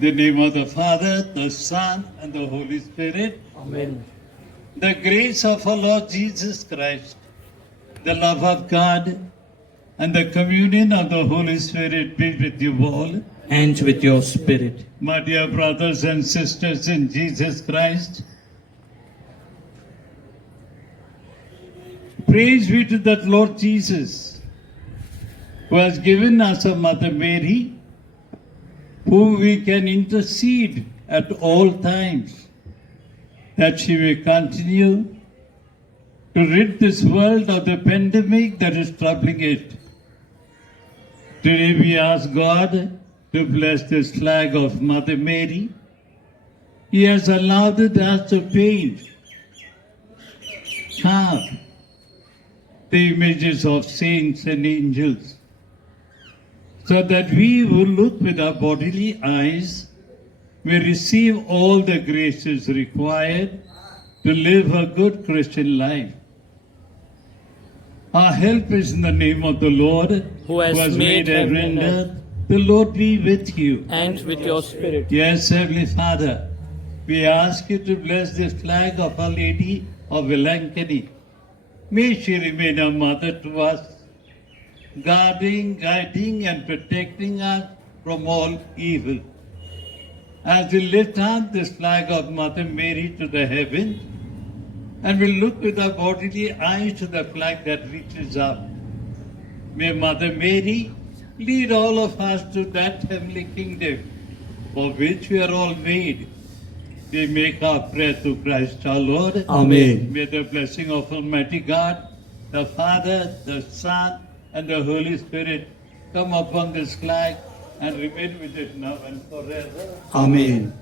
In the name of the Father, the Son, and the Holy Spirit. Amen. The grace of our Lord Jesus Christ, the love of God, and the communion of the Holy Spirit be with you all. And with your spirit. My dear brothers and sisters in Jesus Christ, praise be to that Lord Jesus, who has given us a Mother Mary, whom we can intercede at all times, that she may continue to rid this world of the pandemic that is troubling it. Today we ask God to bless this flag of Mother Mary. He has allowed us to paint, carve the images of saints and angels, so that we who look with our bodily eyes may receive all the graces required to live a good Christian life. Our help is in the name of the Lord, Who has made heaven and earth. The Lord be with you. And with your spirit. Yes, Heavenly Father, we ask you to bless this flag of Our Lady of Velankani. May she remain a mother to us, guarding, guiding, and protecting us from all evil. As we lift up this flag of Mother Mary to the heavens, and we look with our bodily eyes to the flag that reaches up, may Mother Mary lead all of us to that heavenly kingdom for which we are all made. We make our prayer through Christ our Lord. Amen. May the blessing of Almighty God, the Father, the Son, and the Holy Spirit come upon this flag and remain with it now and forever. Amen.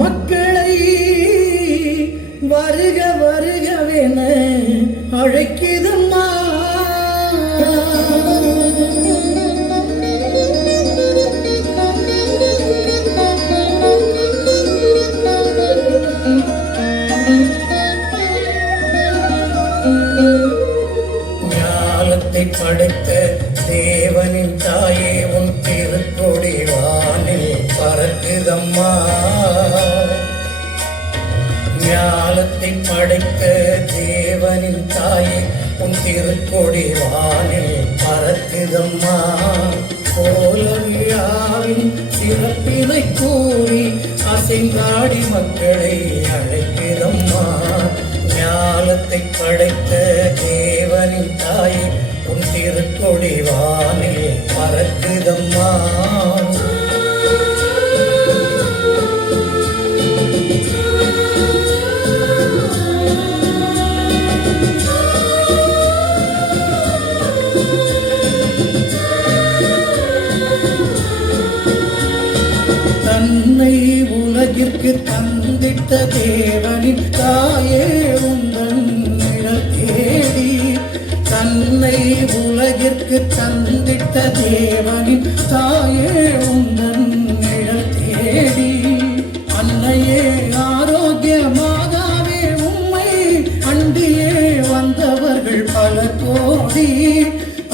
மக்களை வருக வருகவென அழைக்குதம்மா. ஞானத்தை படைத்த தேவனின் தாயே உன் திருக்கொடி வானில் பறக்குதம்மா. ஞானத்தை படைத்த தேவனின் தாயே உன் திருக்கொடி வானில் பறக்குதம்மா. கோல விழாவின் சிறப்பினை கூறி அசைந்தாடி மக்களை அழைக்குதம்மா. ஞானத்தை படைத்த தேவனின் தாயே உன் திருக்கொடி வானில் பறக்குதம்மா. தன்னை உலகிற்கு தந்திட்ட தேவனின் தாயே உந்தன் நிழல் தேடி. தன்னை உலகிற்கு தந்திட்ட தேவனின் தாயே உந்தன் நிழல் தேடி. பல கோடி.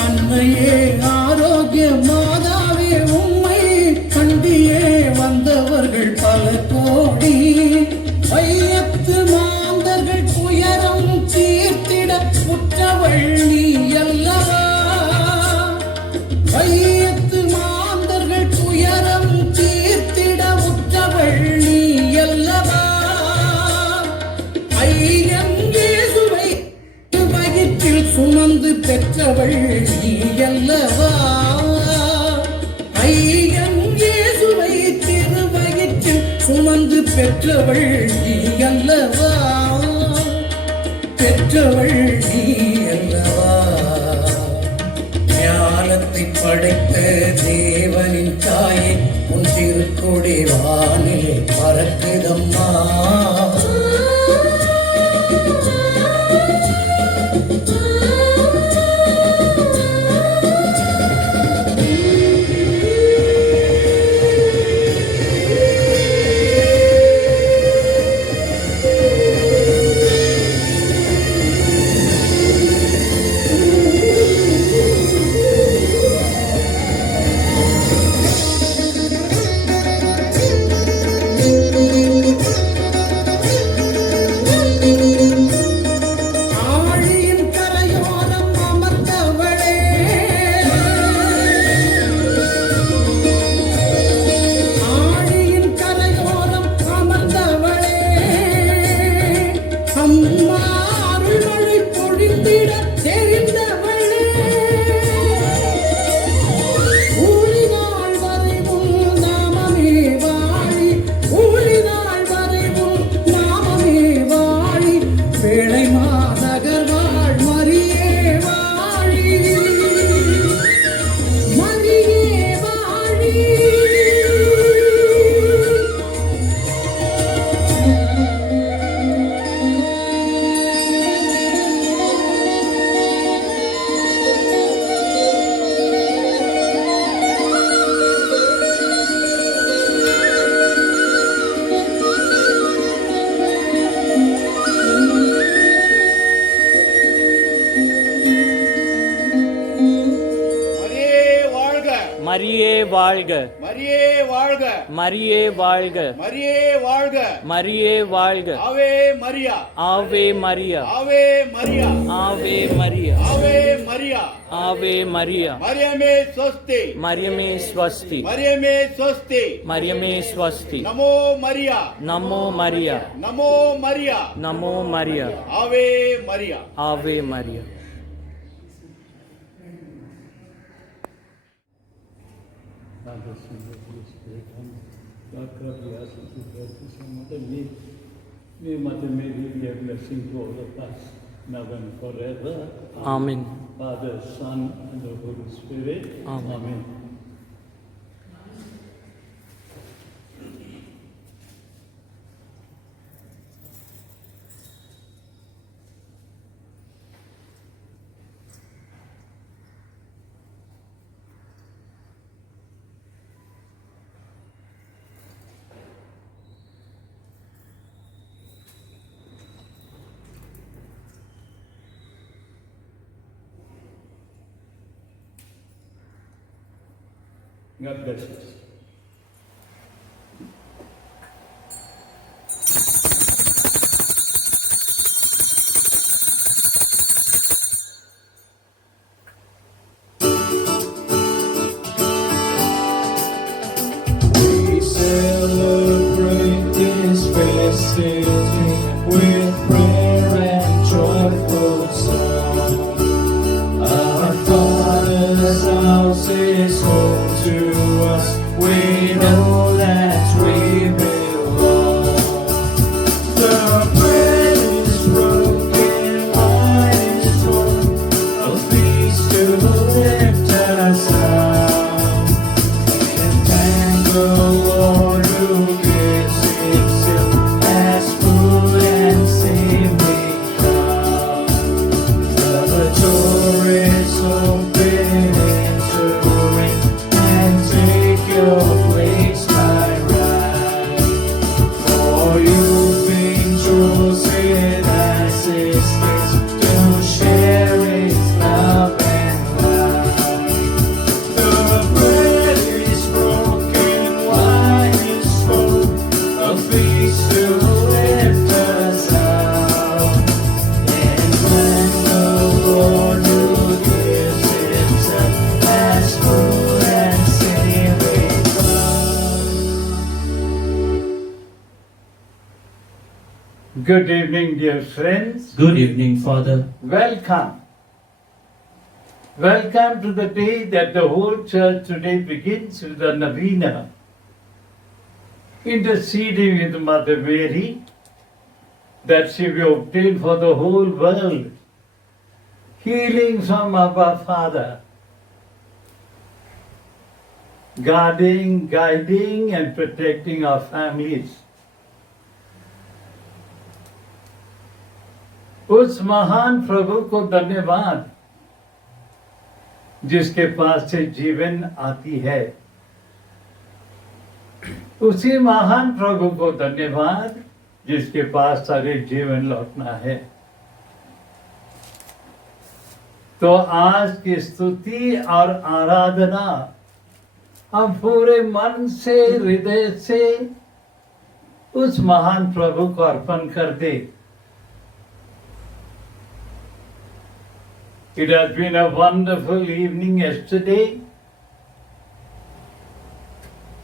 அன்னையே ஆரோக்கிய மாதாவே உம்மை கண்டியே வந்தவர்கள் பல கோடி. வையத்து மாந்தர்கள் துயரம் தீர்த்திட உற்றவள் நீ அல்லவா. வையத்து மாந்தர்கள் துயரம் தீர்த்திட உற்றவள் நீ அல்லவா. ஐயன் இயேசுவை வயிற்றில் சுமந்து பெற்றவள் நீ அல்லவா. ஐயன் இயேசுவை திருவயிற்றில் சுமந்து பெற்றவள் நீ அல்லவா. பெற்றவள் நீ அல்லவா. ஞானத்தை படைத்த தேவனின் தாயே உன் திருக்கொடி வானிலே பறக்குதம்மா. மரியே வாழ்க, மரியே வாழ்க, மரியே வாழ்க, மரியே வாழ்க, மரியே வாழ்க. ஆவே மரியா, ஆவே மரியா, ஆவே மரியா, ஆவே மரியா, ஆவே மரியா, ஆவே மரியா. மரியமே ஸ்வஸ்தி, மரியமே ஸ்வஸ்தி, மரியமே ஸ்வஸ்தி, மரியமே ஸ்வஸ்தி. நமோ மரியா, நமோ மரியா, நமோ மரியா, நமோ மரியா, ஆவே மரியா. ஆவே Maria. Father, Son, and Holy Spirit. Lord God, we ask you to bless this Mother Mary. May Mother Mary be a blessing to all of us, now and forever. Amen. Father, Son, and the Holy Spirit. Amen. Amen. God bless us. We celebrate this festivity with prayer and joyful song. Our Father's house is home to us. We know that we belong. The bread is broken, wine is poured, a feast to lift us up. And thank the Lord who gives Himself as food and saving cup. The door is open, enter in and take your place Good evening, dear friends. Good evening, Father. Welcome. Welcome to the day that the whole church today begins with the novena, interceding with Mother Mary that she will obtain for the whole world healing from our Father, guarding, guiding, and protecting our families. उस महान प्रभु को धन्यवाद जिसके पास से जीवन आती है। उसी महान प्रभु को धन्यवाद जिसके पास सारे जीवन लौटना है। तो आज की स्तुति और आराधना हम पूरे मन से, हृदय से उस महान प्रभु को अर्पण कर दे। It has been a wonderful evening yesterday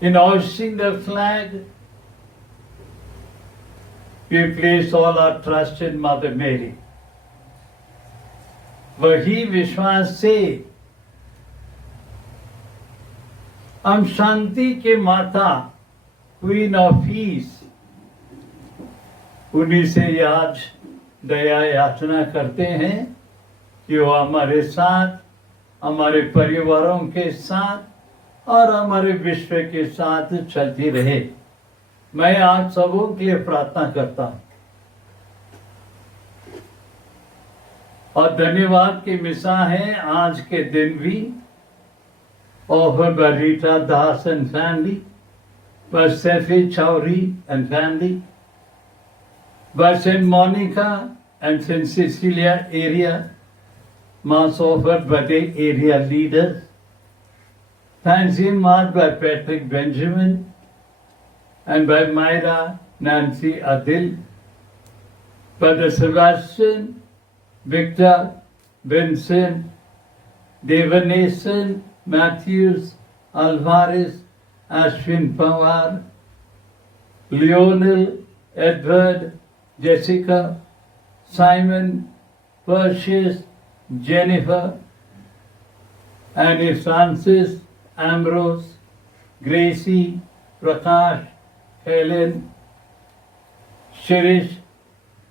in hoisting the flag. We place all our trust in Mother Mary. वही विश्वास से हम शांति के माता, क्वीन ऑफ पीस, उन्हीं से आज दया याचना करते हैं कि वो हमारे साथ, हमारे परिवारों के साथ और हमारे विश्व के साथ चलती रहे। मैं आप सबों के लिए प्रार्थना करता हूँ और धन्यवाद की मिसा है आज के दिन भी offered by Rita Das and family, by Steffi Chowri and family, by St. Monica and St. Cecilia area, Mass offered by the area leaders, Thanksgiving Mass by Patrick Benjamin and by Myra Nancy Adil, by the Sebastian, Victor, Vincent, Devanason, Matthews, Alvarez, Ashwin Pawar, Lionel, Edward, Jessica, Simon, Perseus, Jennifer, Annie Francis, Ambrose, Gracie, Prakash, Helen, Shirish,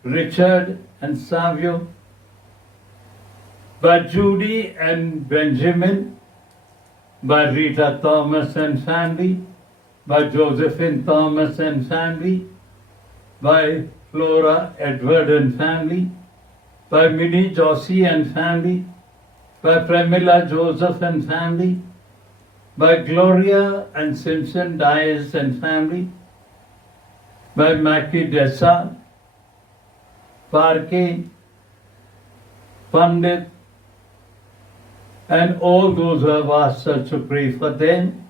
Richard and Savio, by Judy and Benjamin, by Rita Thomas and family, by Josephine Thomas and family, by Flora Edward and family, by Minnie Josie and family, by Premilla Joseph and family, by Gloria and Simpson Dias and family, by Mackie Dessa, Parke, Pandit, and all those who have asked us to pray for them.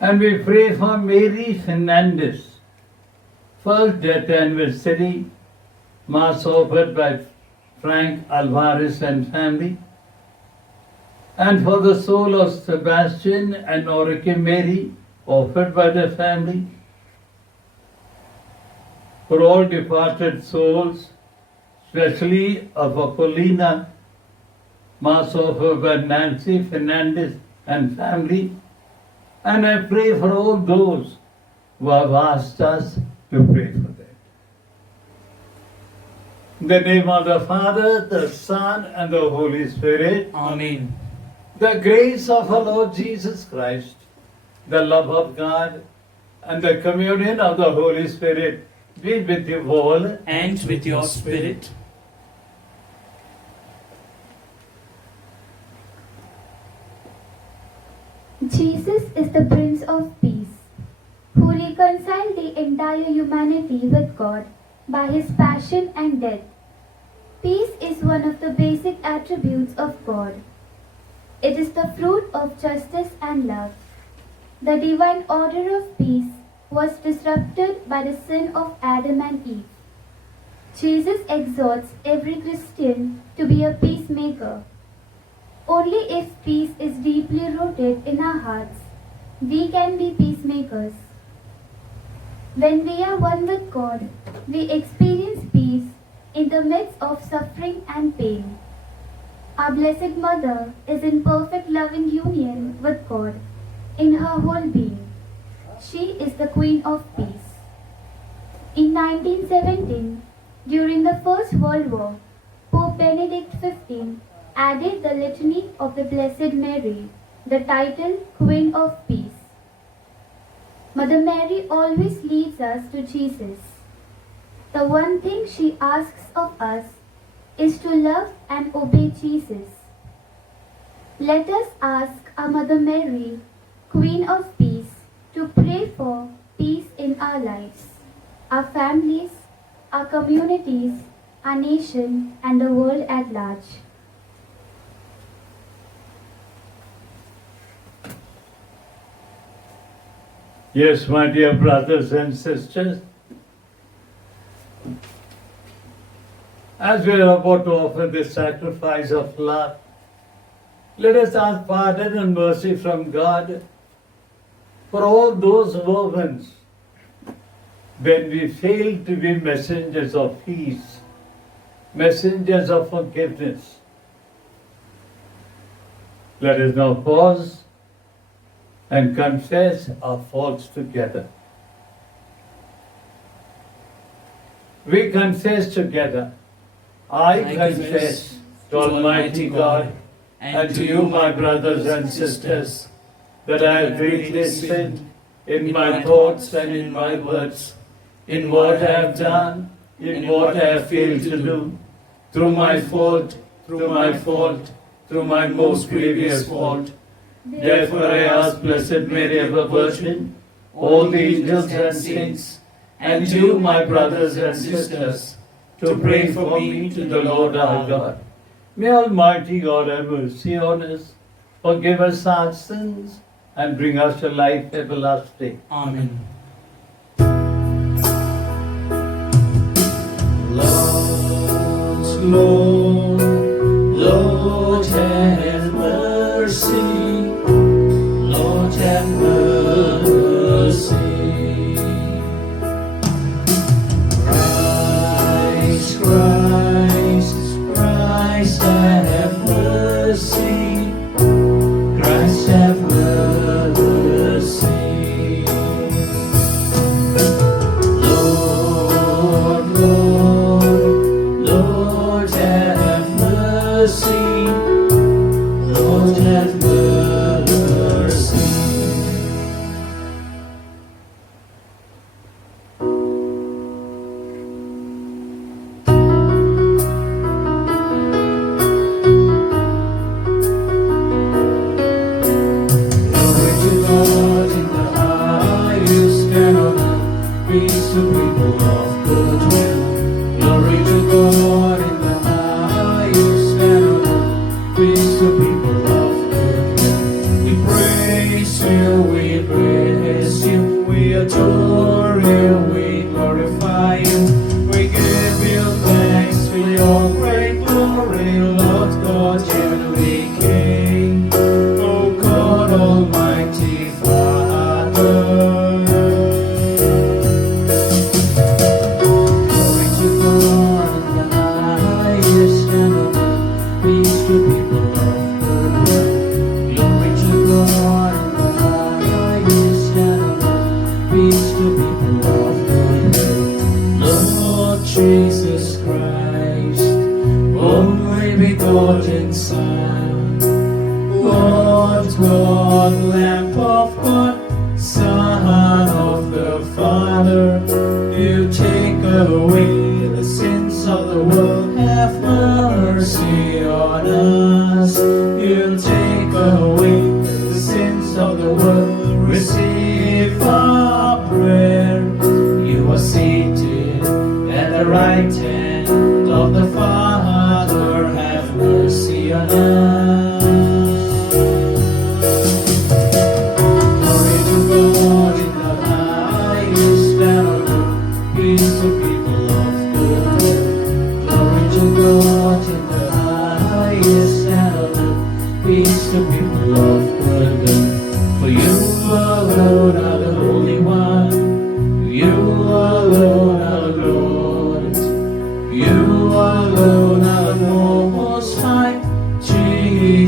And we pray for Mary Fernandez, first death anniversary, Mass offered by Frank Alvarez and family, and for the soul of Sebastian and Orique Mary, offered by the family, for all departed souls, especially of Apollina, Mass offered by Nancy Fernandez and family, and I pray for all those who have asked us to pray for them. In the name of the Father, the Son, and the Holy Spirit. Amen. The grace of our Lord Jesus Christ, the love of God, and the communion of the Holy Spirit be with you all. And with your spirit. Jesus is the Prince of Peace, who reconciled the entire humanity with God by his passion and death. Peace is one of the basic attributes of God. It is the fruit of justice and love. The divine order of peace was disrupted by the sin of Adam and Eve. Jesus exhorts every Christian to be a peacemaker. Only if peace is deeply rooted in our hearts, we can be peacemakers. When we are one with God, we experience peace in the midst of suffering and pain. Our Blessed Mother is in perfect loving union with God in her whole being. She is the Queen of Peace. In 1917, during the First World War, Pope Benedict XV added the Litany of the Blessed Mary, the title Queen of Peace. Mother Mary always leads us to Jesus. The one thing she asks of us is to love and obey Jesus. Let us ask our Mother Mary, Queen of Peace, to pray for peace in our lives, our families, our communities, our nation, and the world at large. Yes, my dear brothers and sisters, as we are about to offer this sacrifice of love, let us ask pardon and mercy from God for all those moments when we fail to be messengers of peace, messengers of forgiveness. Let us now pause and confess our faults together. We confess together. I confess to Almighty God and to you, my brothers and sisters, that I have greatly sinned in my thoughts and in my words, in what I have done, in what I have failed to do, through my fault, through my most grievous fault. Therefore I ask Blessed Mary, ever Virgin, all the angels and saints, and you, my brothers and sisters, to pray for me to the Lord our God. May Almighty God have mercy on us, forgive us our sins, and bring us to life everlasting. Amen. Lord, Lord, have mercy. Lord, have mercy. Christ, Christ, Christ, have mercy. Christ, have mercy. Lord, Lord, Lord, have mercy. Lord, have mercy. Glory to God in the highest, and on earth peace to people of good will. Glory to God in the highest, and on earth peace to people of good will. We praise you, we adore you, we glorify you. We give you thanks for your great glory, Lord God, heavenly King. O God, Almighty Father. Glory to God in the highest, and on earth peace to people of good will. Glory to God in the highest, and on earth peace to people of good will. Lord Jesus Christ, only begotten Son, Lord God, Lamb of God, Son of the Father, you take away the sins of the world. Have mercy on us. You take away the sins of the world. Receive our prayer. You are seated at the right hand of the Father. Have mercy on us. Glory to God in the highest, and on earth peace to people of good will. Glory to God in the highest, and on earth peace to people of good will. For you alone are the Holy One. You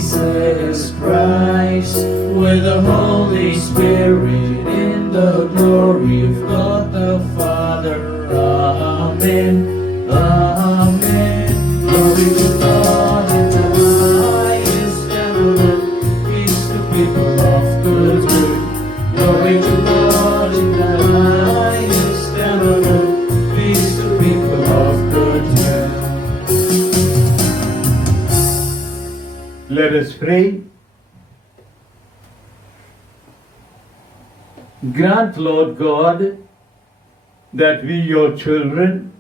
Jesus Christ, with the Holy Spirit in the glory of God the Father. Amen. Amen. Glory to God in the highest heaven. Peace to people of good will. Glory to God in the highest heaven. Peace to people of good will. Let us pray. Grant, Lord God, that we, your children,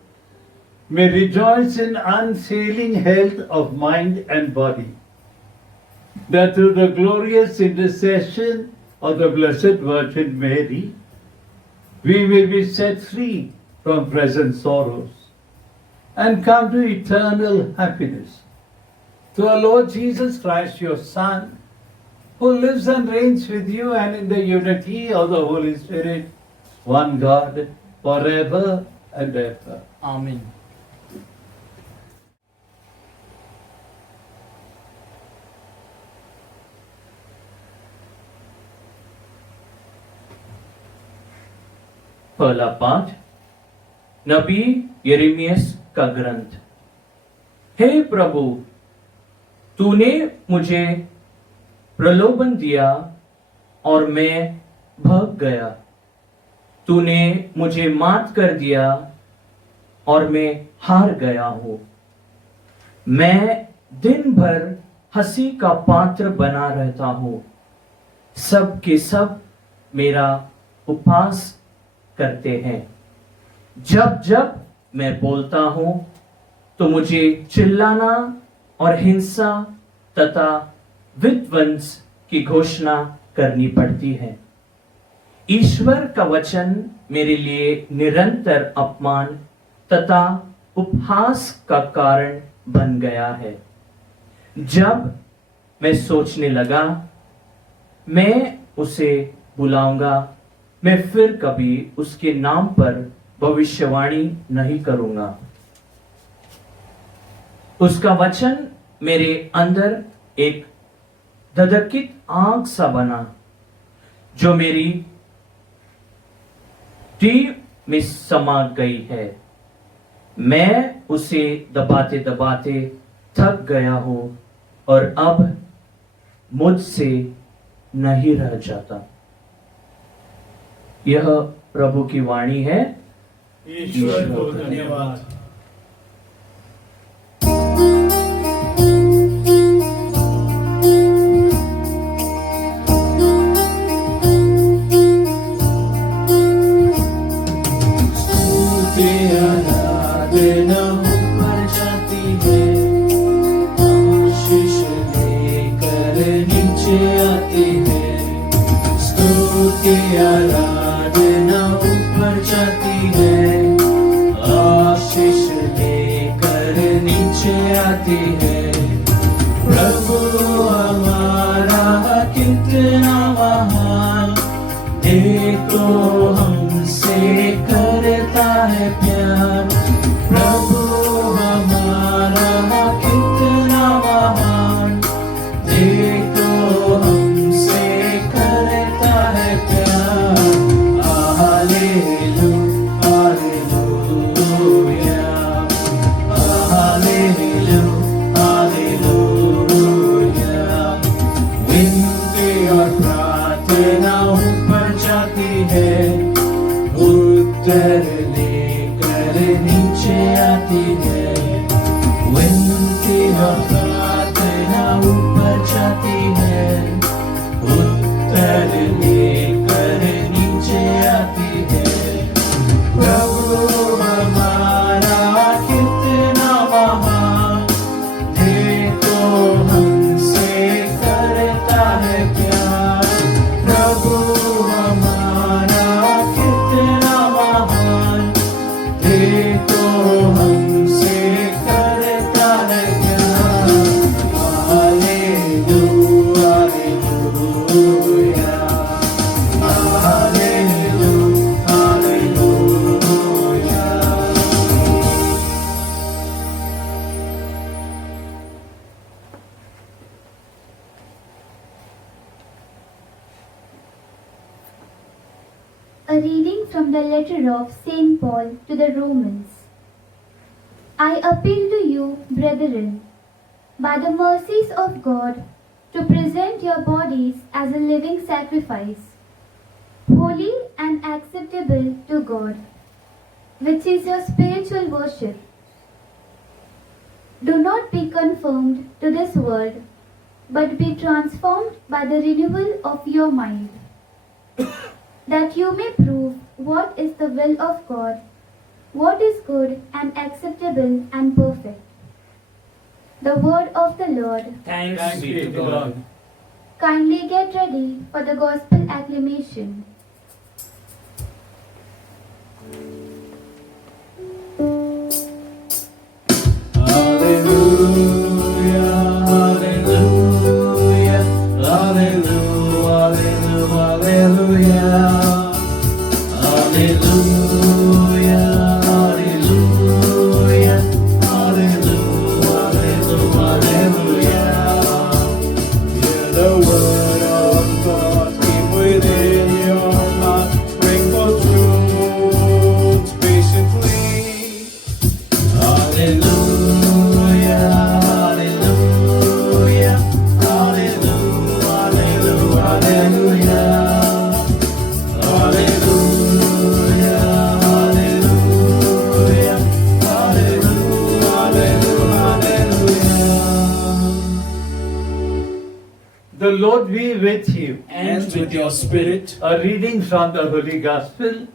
may rejoice in unfailing health of mind and body, that through the glorious intercession of the Blessed Virgin Mary, we may be set free from present sorrows and come to eternal happiness. Through our Lord Jesus Christ, your Son, who lives and reigns with you and in the unity of the Holy Spirit, one God, forever and ever. Amen. पहला पाठ नबी यिर्मयाह का ग्रंथ। हे प्रभु, तूने मुझे प्रलोभन दिया और मैं भाग गया। तूने मुझे मात कर दिया और मैं हार गया हूं। मैं दिन भर हंसी का पात्र बना रहता हूं। सब के सब मेरा उपहास करते हैं। जब जब मैं बोलता हूं तो मुझे चिल्लाना और हिंसा तथा विध्वंस की घोषणा करनी पड़ती है। ईश्वर का वचन मेरे लिए निरंतर अपमान तथा उपहास का कारण बन गया है। जब मैं सोचने लगा मैं उसे बुलाऊंगा, मैं फिर कभी उसके नाम पर भविष्यवाणी नहीं करूंगा। उसका वचन मेरे अंदर एक धधकित आग सा बना, जो मेरी टीह में समा गई है। मैं उसे दबाते दबाते थक गया हूं और अब मुझसे नहीं रह जाता। यह प्रभु की वाणी है। ईश्वर को धन्यवाद। आराधना ऊपर जाती है, आशीष लेकर नीचे आती है। प्रभु हमारा कितना महान, देखो हमसे करता है प्यार। प्रभु हमारा कितना महान, देखो हमसे करता है प्यार। विनती और प्रार्थना ऊपर जाती है, A reading from the letter of St. Paul to the Romans. I appeal to you, brethren, by the mercies of God, to present your bodies as a living sacrifice, holy and acceptable to God, which is your spiritual worship. Do not be conformed to this world, but be transformed by the renewal of your mind, that you may prove what is the will of God, what is good and acceptable and perfect. The word of the Lord. Thanks be to God. Kindly get ready for the gospel acclamation. The Lord be with you. And with your spirit, A reading from the Holy Gospel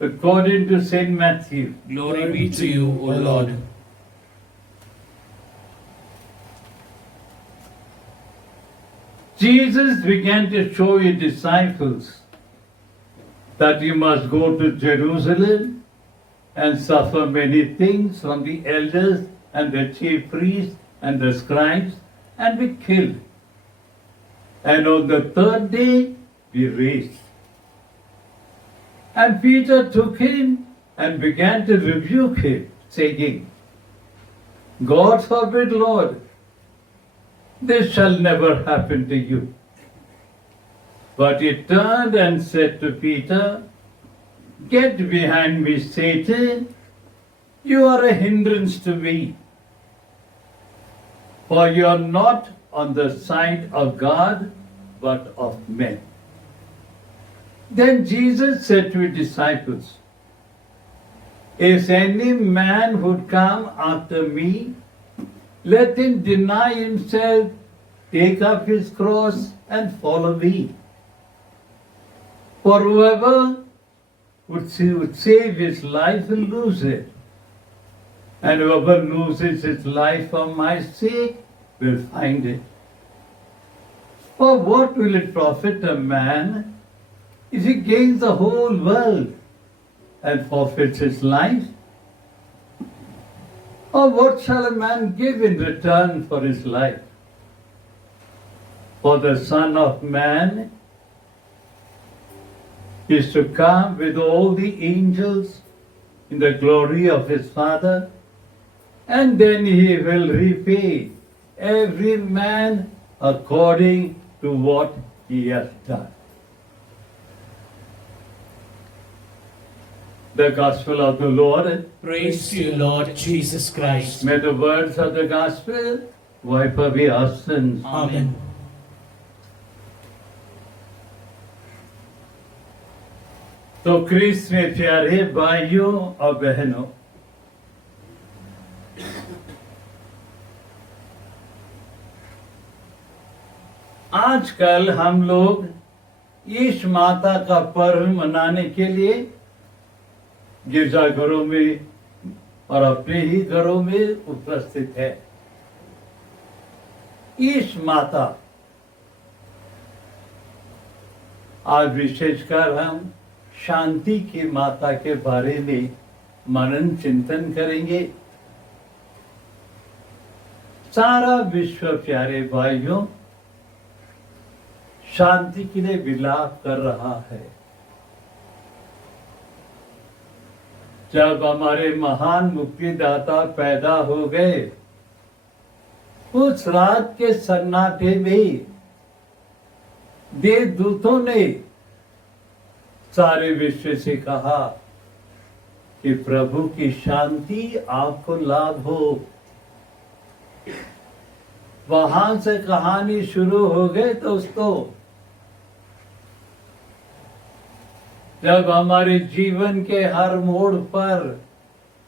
according to St. Matthew. glory be to you, O Lord. Jesus began to show his disciples that you must go to Jerusalem and suffer many things from the elders and the chief priests and the scribes and be killed. And on the third day be raised. And Peter took him and began to rebuke him, saying, God forbid, Lord, this shall never happen to you. But he turned and said to Peter, Get behind me, Satan. You are a hindrance to me. For you are not on the side of God, but of men. Then Jesus said to his disciples, If any man would come after me, let him deny himself, take up his cross, and follow me. For whoever would save his life will lose it, and whoever loses his life for my sake will find it. For what will it profit a man if he gains the whole world and forfeits his life? Or what shall a man give in return for his life? For the Son of Man is to come with all the angels in the glory of his Father, and then he will repay every man according to what he has done. The Gospel of the Lord. Praise to you, Lord Jesus Christ. May the words of the Gospel wipe away our sins. Amen. तो क्रिस्त में प्यारे भाइयों और बहनों, आजकल हम लोग ईश माता का पर्व मनाने के लिए गिरजाघरों में और अपने ही घरों में उपस्थित है। ईश माता आज विशेषकर हम शांति की माता के बारे में मनन चिंतन करेंगे। सारा विश्व प्यारे भाइयों शांति के लिए विलाप कर रहा है। जब हमारे महान मुक्तिदाता पैदा हो गए, उस रात के सन्नाटे में देवदूतों ने सारे विश्व से कहा कि प्रभु की शांति आपको लाभ हो। वहां से कहानी शुरू हो गई दोस्तों। जब हमारे जीवन के हर मोड़ पर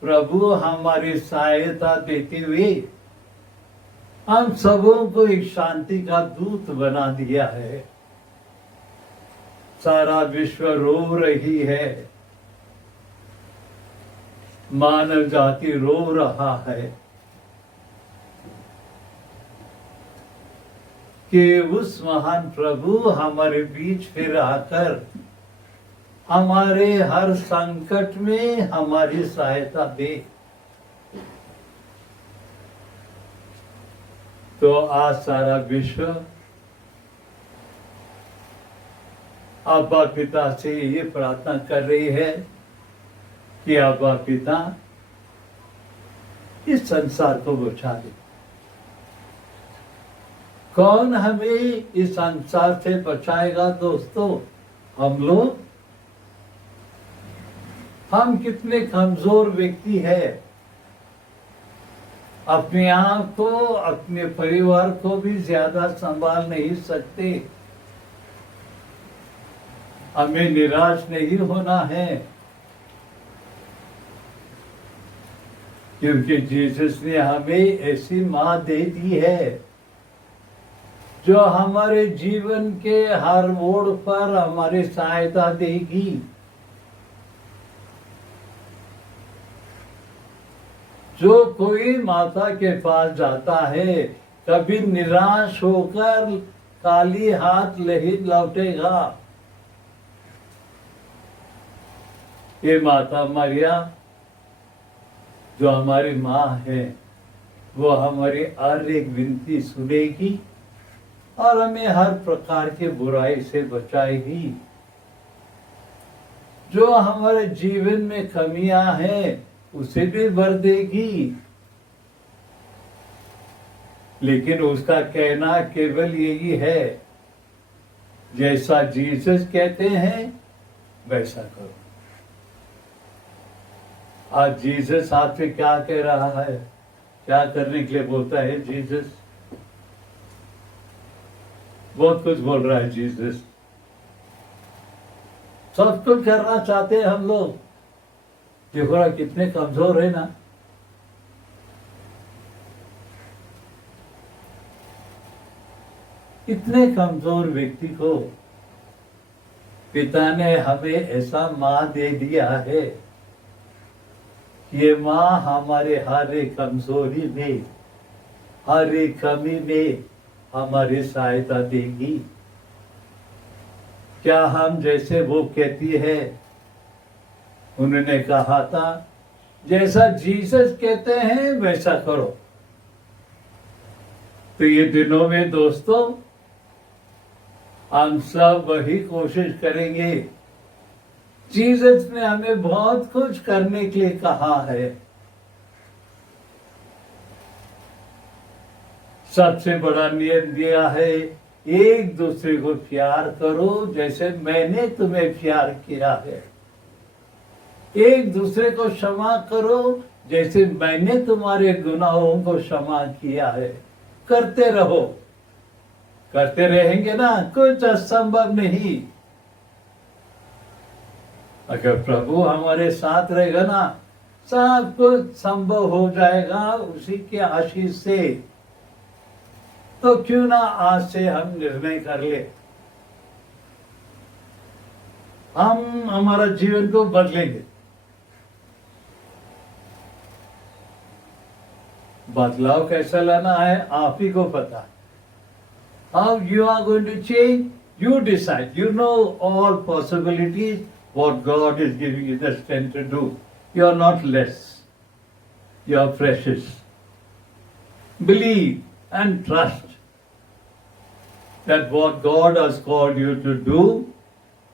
प्रभु हमारी सहायता देते हुए हम सबों को एक शांति का दूत बना दिया है। सारा विश्व रो रही है, मानव जाति रो रहा है कि उस महान प्रभु हमारे बीच फिर आकर हमारे हर संकट में हमारी सहायता दे। तो आज सारा विश्व अब्बा पिता से ये प्रार्थना कर रही है कि अब्बा पिता इस संसार को बचा दे। कौन हमें इस संसार से बचाएगा दोस्तों? हम लोग। हम कितने कमजोर व्यक्ति है, अपने आप को अपने परिवार को भी ज्यादा संभाल नहीं सकते। हमें निराश नहीं होना है, क्योंकि जीसस ने हमें ऐसी मां दे दी है जो हमारे जीवन के हर मोड़ पर हमारी सहायता देगी। जो कोई माता के पास जाता है कभी निराश होकर खाली हाथ नहीं लौटेगा। ये माता मरिया जो हमारी माँ है, वो हमारी हर एक विनती सुनेगी और हमें हर प्रकार के बुराई से बचाएगी। जो हमारे जीवन में कमियां हैं उसे भी भर देगी। लेकिन उसका कहना केवल यही है, जैसा जीसस कहते हैं वैसा करो। आज जीसस आपसे क्या कह रहा है, क्या करने के लिए बोलता है जीसस? बहुत कुछ बोल रहा है जीसस। सब कुछ करना चाहते हैं हम लोग। देखो ना कितने कमजोर है ना। इतने कमजोर व्यक्ति को पिता ने हमें ऐसा मां दे दिया है, ये मां हमारे हर एक कमजोरी में, हर एक कमी में हमारी सहायता देगी। क्या हम जैसे वो कहती है, उन्होंने कहा था जैसा जीसस कहते हैं वैसा करो। तो ये दिनों में दोस्तों हम सब वही कोशिश करेंगे। जीसस ने हमें बहुत कुछ करने के लिए कहा है। सबसे बड़ा नियम दिया है, एक दूसरे को प्यार करो जैसे मैंने तुम्हें प्यार किया है। एक दूसरे को क्षमा करो जैसे मैंने तुम्हारे गुनाहों को क्षमा किया है। करते रहो। करते रहेंगे ना, कुछ असंभव नहीं। अगर प्रभु हमारे साथ रहेगा ना, सब कुछ संभव हो जाएगा उसी के आशीष से। तो क्यों ना आज से हम निर्णय कर ले, हम हमारा जीवन को बदलेंगे। बदलाव कैसा लाना है आप ही को पता है। How you are going to change, you decide. You know all possibilities, what God is giving you the strength to do. You are not less. You are precious. Believe and trust that what God has called you to do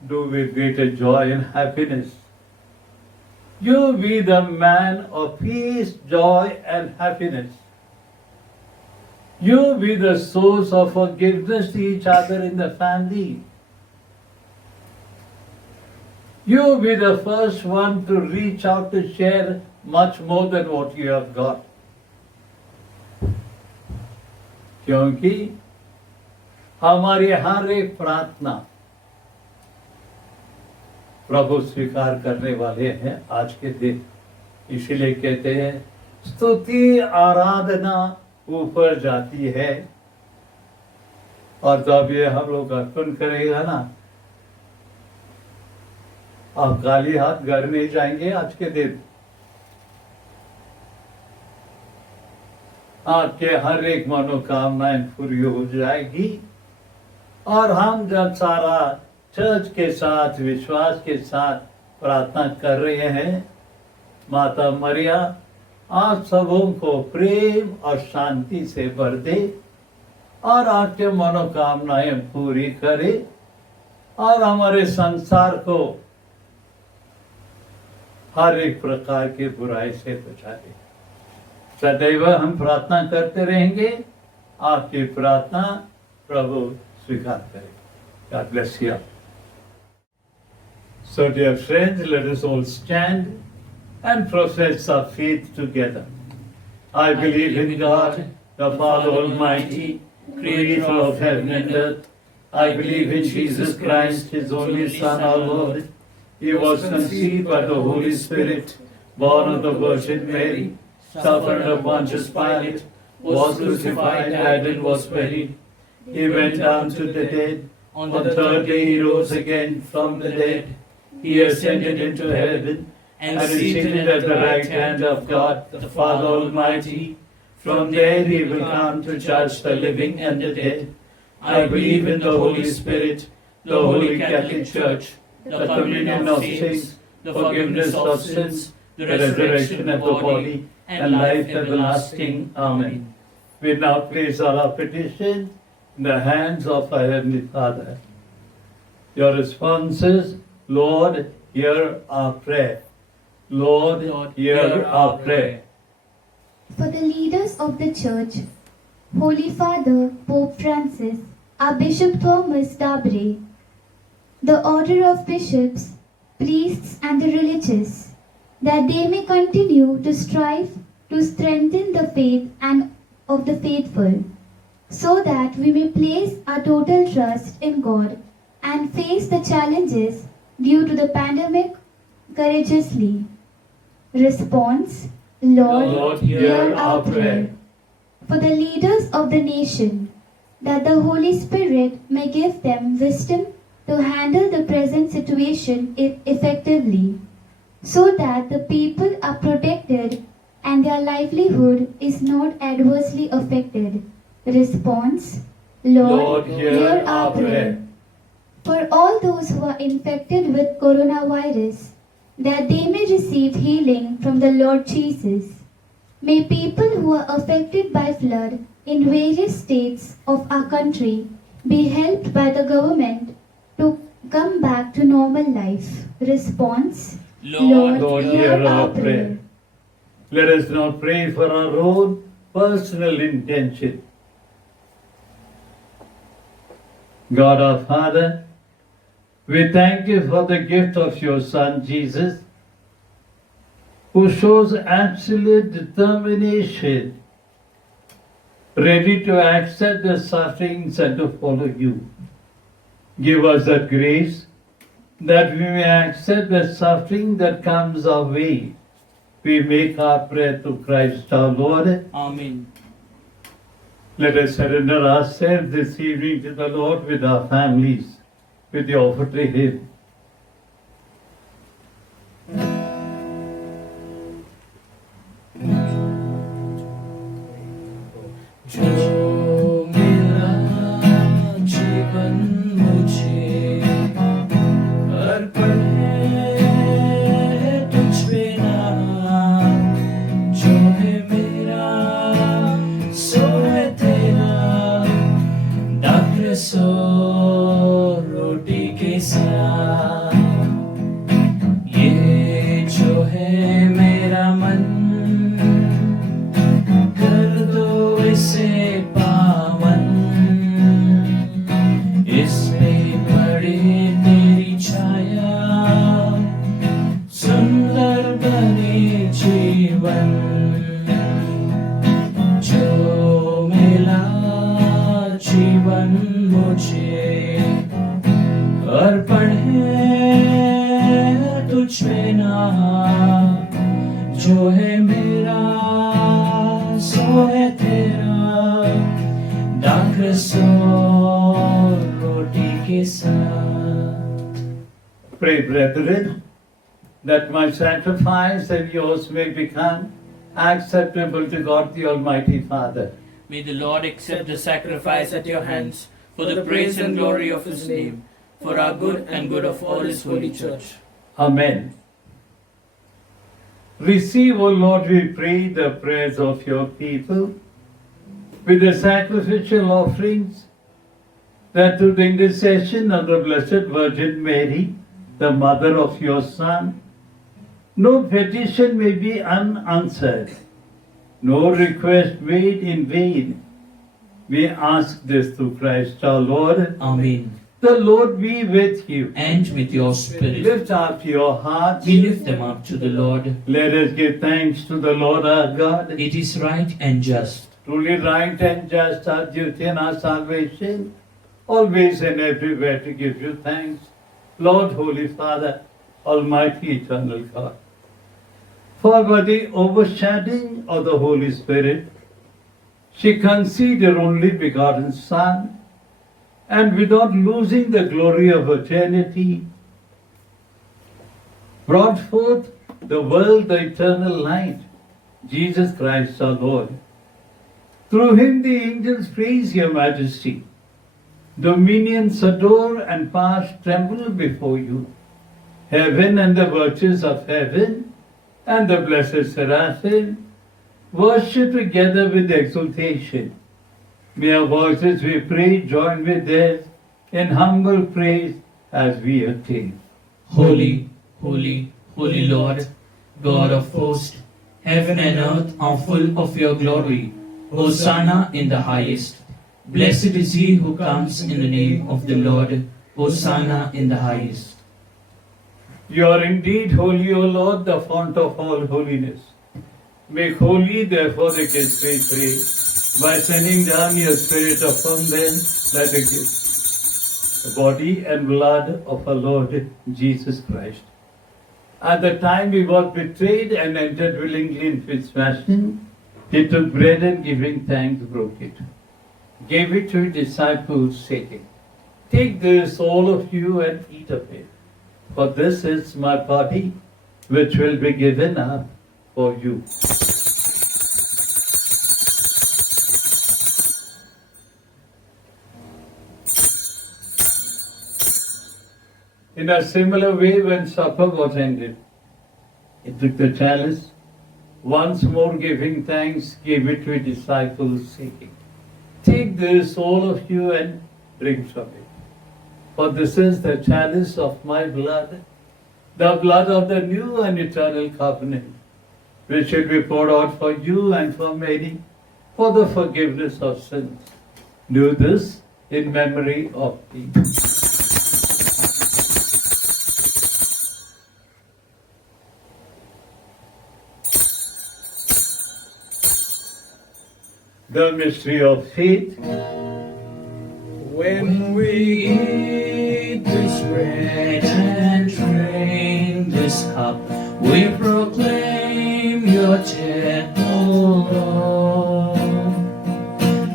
with greater joy and happiness. You be the man of peace, joy and happiness. You be the source of forgiveness to each other in the family. You be the first one to reach out to share much more than what you have got. क्योंकि हमारी हर एक प्रार्थना प्रभु स्वीकार करने वाले हैं आज के दिन। इसीलिए कहते हैं स्तुति आराधना ऊपर जाती है, और जब ये हम लोग अर्पण करेगा ना, आप खाली हाथ घर नहीं जाएंगे आज के दिन। आपके हर एक मनोकामनाएं पूरी हो जाएगी, और हम जब सारा चर्च के साथ विश्वास के साथ प्रार्थना कर रहे हैं, माता मरिया आप सबों को प्रेम और शांति से भर दे और आपके मनोकामनाएं पूरी करे और हमारे संसार को हर एक प्रकार की बुराई से बचा दे। सदैव हम प्रार्थना करते रहेंगे, आपकी प्रार्थना प्रभु स्वीकार करें। God bless you. So dear friends, let us all stand and profess our faith together. I believe in God, the Father Almighty, creator of heaven and earth. I believe in Jesus Christ, His only Son, our Lord. He was conceived by the Holy Spirit, born of the Virgin Mary, suffered under Pontius Pilate, was crucified, died and was buried. He went down to the dead. On the third day he rose again from the dead. He ascended into heaven and is seated at the right hand of God, the Father Almighty. From there he will come to judge the living and the dead. I believe in the Holy Spirit, the Holy Catholic Church, the communion of saints, the forgiveness of sins, the resurrection of the body, and life everlasting. Amen. We now place our petition in the hands of our Heavenly Father. Your response is, Lord, hear our prayer. Lord, hear our prayer. For the leaders of the Church, Holy Father Pope Francis, our Bishop Thomas Dabre, the order of bishops, priests and the religious, that they may continue to strive to strengthen the faith and of the faithful, so that we may place our total trust in God and face the challenges due to the pandemic courageously. Response, Lord, hear our prayer. For the leaders of the nation, that the Holy Spirit may give them wisdom to handle the present situation effectively, so that the people are protected and their livelihood is not adversely affected. Response, Lord, hear our prayer. For all those who are infected with coronavirus, that they may receive healing from the Lord Jesus. May people who are affected by flood in various states of our country be helped by the government to come back to normal life. Response, Lord, hear our prayer. Let us now pray for our own personal intention. God our Father, we thank you for the gift of your Son Jesus, who shows absolute determination, ready to accept the sufferings and to follow you. Give us that grace that we may accept the suffering that comes our way. We make our prayer to Christ our Lord. Amen. Let us surrender ourselves this evening to the Lord with our families, with the offer to Him. जो मेरा जीवन मुझे अर्पण है तुझ पे ना, जो है मेरा सो है तेरा, डॉक्टर सो रोटी के साथ, ये जो है मेरा मन कर दो इसे पावन, इसमें पड़े तेरी छाया, जीवन मुझे अर्पण है तुझ में नाहा, जो है मेरा सो है तेरा, दाख सो रोटी के साथ। Pray, brethren, that my sacrifice and yours may become acceptable to God the Almighty Father. May the Lord accept the sacrifice at your hands for the praise and glory of His name, for our good and good of all His holy church. Amen. Receive, O Lord, we pray, the prayers of your people with the sacrificial offerings, that through the intercession of the Blessed Virgin Mary, the mother of your Son, no petition may be unanswered, no request made in vain. We ask this through Christ our Lord. Amen. The Lord be with you. And with your spirit, Lift up your hearts. we lift them up to the Lord. Let us give thanks to the Lord our God. It is right and just. Truly right and just our duty and our salvation, always and everywhere to give you thanks, Lord, Holy Father, Almighty, Eternal God. For by the overshadowing of the Holy Spirit, she conceived her only begotten Son, and without losing the glory of eternity, brought forth the world the eternal light, Jesus Christ our Lord. Through him the angels praise your majesty. Dominions adore and powers tremble before you. Heaven and the virtues of heaven and the blessed seraphim worship together with exultation. May our voices, we pray, join with theirs in humble praise as we acclaim. Holy, holy, holy Lord, God of hosts, heaven and earth are full of your glory. Hosanna in the highest. Blessed is he who comes in the name of the Lord. Hosanna in the highest. You are indeed holy, O Lord, the fount of all holiness. Make holy, therefore, the gifts we pray, by sending down your Spirit upon them like the gifts, the body and blood of our Lord Jesus Christ. At the time he was betrayed and entered willingly into his passion, he took bread and giving thanks, broke it, gave it to his disciples, saying, "Take this, all of you, and eat of it, for this is my body, which will be given up for you." In a similar way, when supper was ended, he took the chalice, once more giving thanks, gave it to his disciples, saying, "Take this, all of you, and drink from it. For this is the chalice of my blood, the blood of the new and eternal covenant, which shall be poured out for you and for many for the forgiveness of sins. Do this in memory of me." The mystery of faith. When we eat this bread and drink this cup, we proclaim your death, O Lord,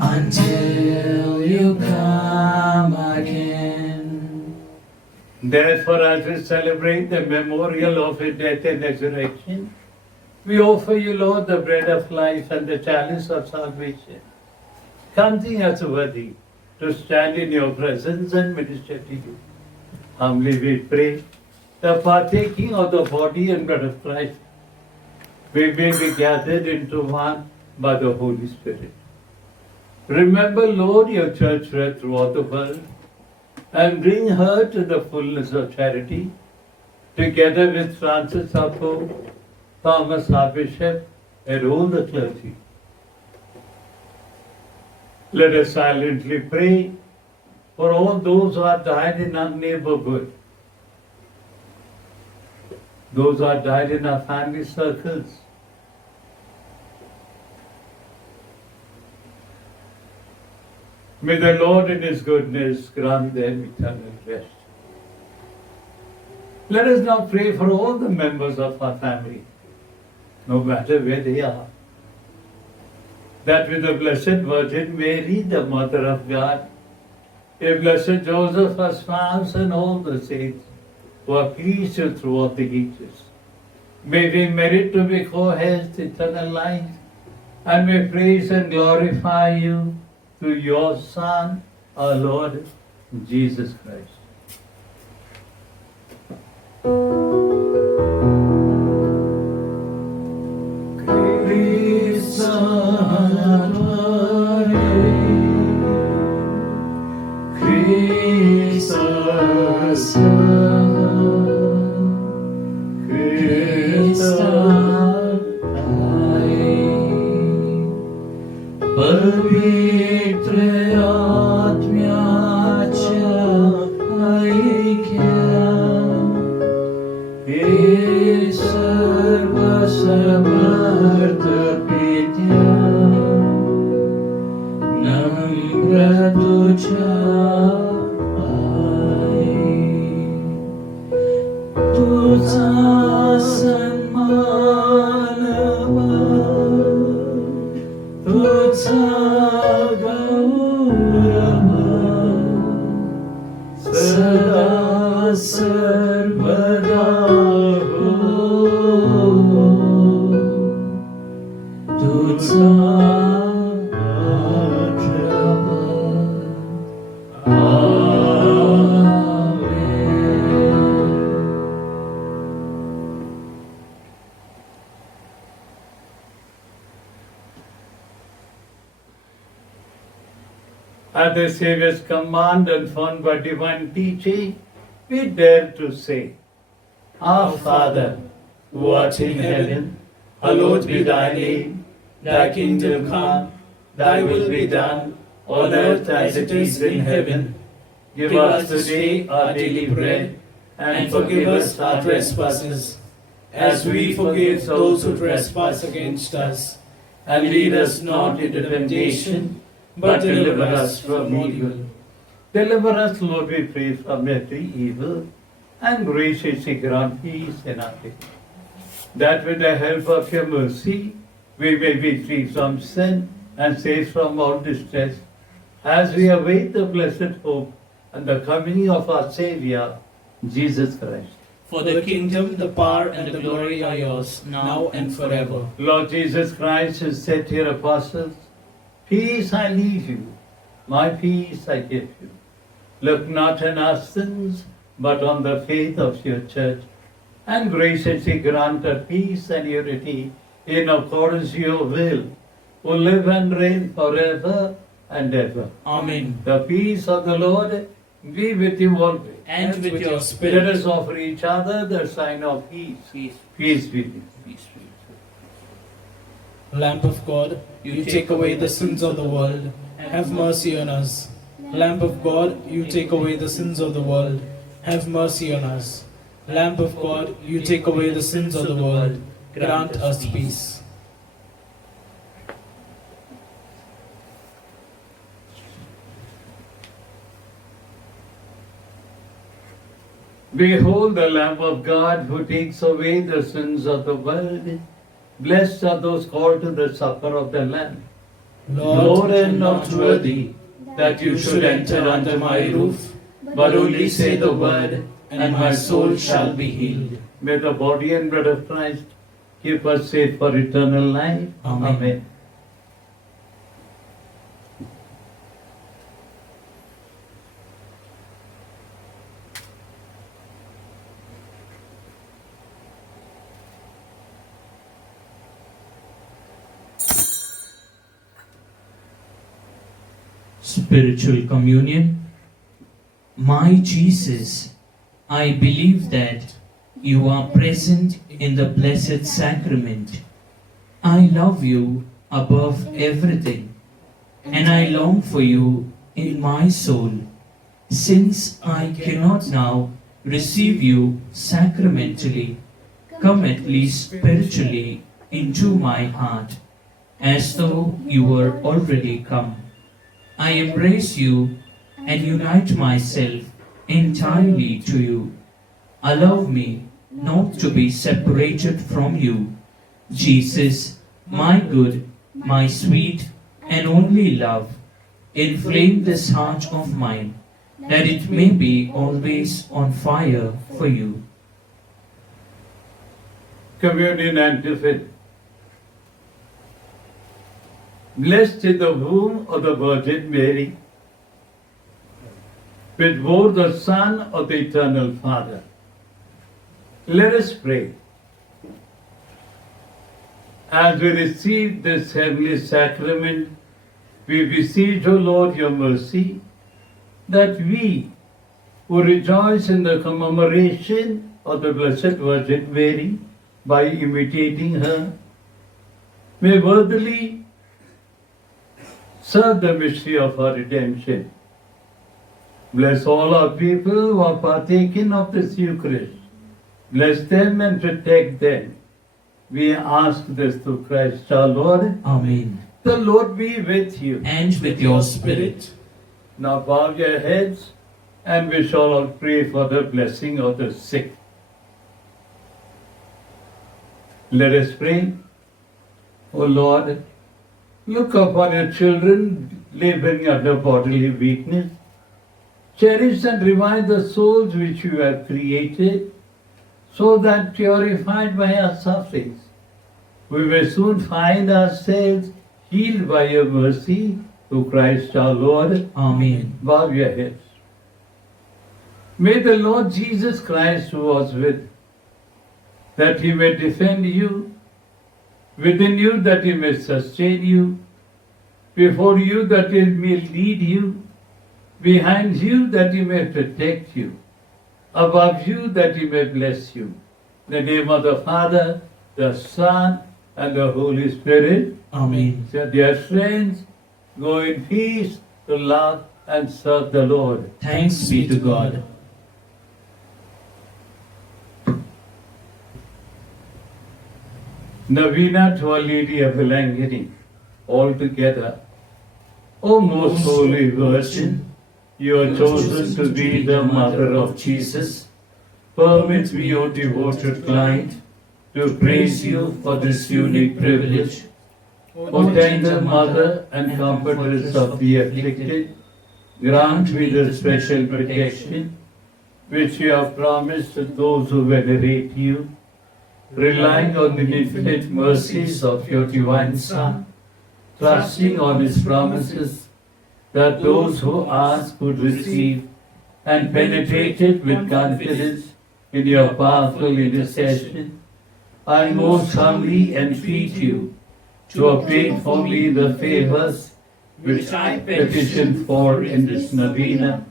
until you come again. Therefore, as we celebrate the memorial of his death and resurrection, we offer you, Lord, the bread of life and the chalice of salvation, counting us worthy to stand in your presence and minister to you. Humbly we pray, the partaking of the body and blood of Christ, we may be gathered into one by the Holy Spirit. Remember, Lord, your church spread throughout the world, and bring her to the fullness of charity, together with Francis our Pope, Thomas our Bishop, and all the clergy. Let us silently pray for all those who have died in our neighborhood, those who have died in our family circles, May the Lord in His goodness grant them eternal rest. Let us now pray for all the members of our family, no matter where they are, that with the Blessed Virgin Mary, the Mother of God, a Blessed Joseph, our spouse, and all the saints who are pleased you throughout the ages, may we merit to be co-heirs eternal life, and may praise and glorify you through your Son, our Lord, Jesus Christ. At the Saviour's command and formed by divine teaching, we dare to say, Our Father, who art in heaven, hallowed be thy name. Thy kingdom come, thy will be done, on earth as it is in heaven. Give us today our daily bread, and forgive us our trespasses, as we forgive those who trespass against us. And lead us not into temptation, but deliver us from evil. Deliver us, Lord, we pray, from every evil, and graciously grant peace in our life, that with the help of your mercy, we may be free from sin and safe from all distress, as we await the blessed hope and the coming of our Saviour, Jesus Christ. For the kingdom, the power, and the glory are yours, now and forever. Lord Jesus Christ has said to your apostles, Peace I leave you, my peace I give you. Look not on our sins, but on the faith of your church, and graciously grant her peace and unity in accordance with your will, who live and reign forever and ever. Amen. The peace of the Lord be with you always. And with your Let spirit. us offer each other the sign of peace. Peace be with you. Lamp of God, you take away the sins of the world, have mercy on us. Lamp of God, you take away the sins of the world, have mercy on us. Lamp of God, you take away the sins of the world, grant us peace. Behold the Lamb of God who takes away the sins of the world. Blessed are those called to the supper of the Lamb. Lord, I am not worthy that you should enter under my roof, but only say the word, and my soul shall be healed. May the body and blood of Christ keep us safe for eternal life. Amen. Amen. Spiritual communion. My Jesus, I believe that you are present in the Blessed Sacrament. I love you above everything, and I long for you in my soul. Since I cannot now receive you sacramentally, come at least spiritually into my heart, as though you were already come. I embrace you and unite myself entirely to you. Allow me not to be separated from you. Jesus, my good, my sweet and only love, inflame this heart of mine, that it may be always on fire for you. Communion Antiphon. Blessed is the womb of the Virgin Mary, which bore the Son of the Eternal Father. Let us pray. As we receive this heavenly sacrament, we beseech, O Lord, your mercy, that we, who rejoice in the commemoration of the Blessed Virgin Mary by imitating her, may worthily serve the mystery of our redemption. Bless all our people who are partaking of this Eucharist. Bless them and protect them. We ask this through Christ our Lord. Amen. The Lord be with you. And with your spirit. Now bow your heads and we shall all pray for the blessing of the sick. Let us pray. O Lord, look upon your children laboring under bodily weakness. Cherish and revive the souls which you have created, so that purified by our sufferings, we may soon find ourselves healed by your mercy through Christ our Lord. Amen. Bow your heads. May the Lord Jesus Christ, who was with, that he may defend you, within you that he may sustain you, before you that he may lead you, behind you that he may protect you, above you that he may bless you. In the name of the Father, the Son, and the Holy Spirit. Amen. So, dear friends, go in peace to love and serve the Lord. Thanks be to God. Novena to Our Lady of Vilangeni, all together. O most holy Virgin, you are chosen to be the mother of Jesus. Permit me, O devoted client, to praise you for this unique privilege. O tender mother and comfortress of the afflicted, grant me the special protection which you have promised to those who venerate you, relying on the infinite mercies of your divine Son, trusting on his promises that those who ask would receive, and penetrated with confidence in your powerful intercession, I most humbly entreat you to obtain for me the favors which I petition for in this novena,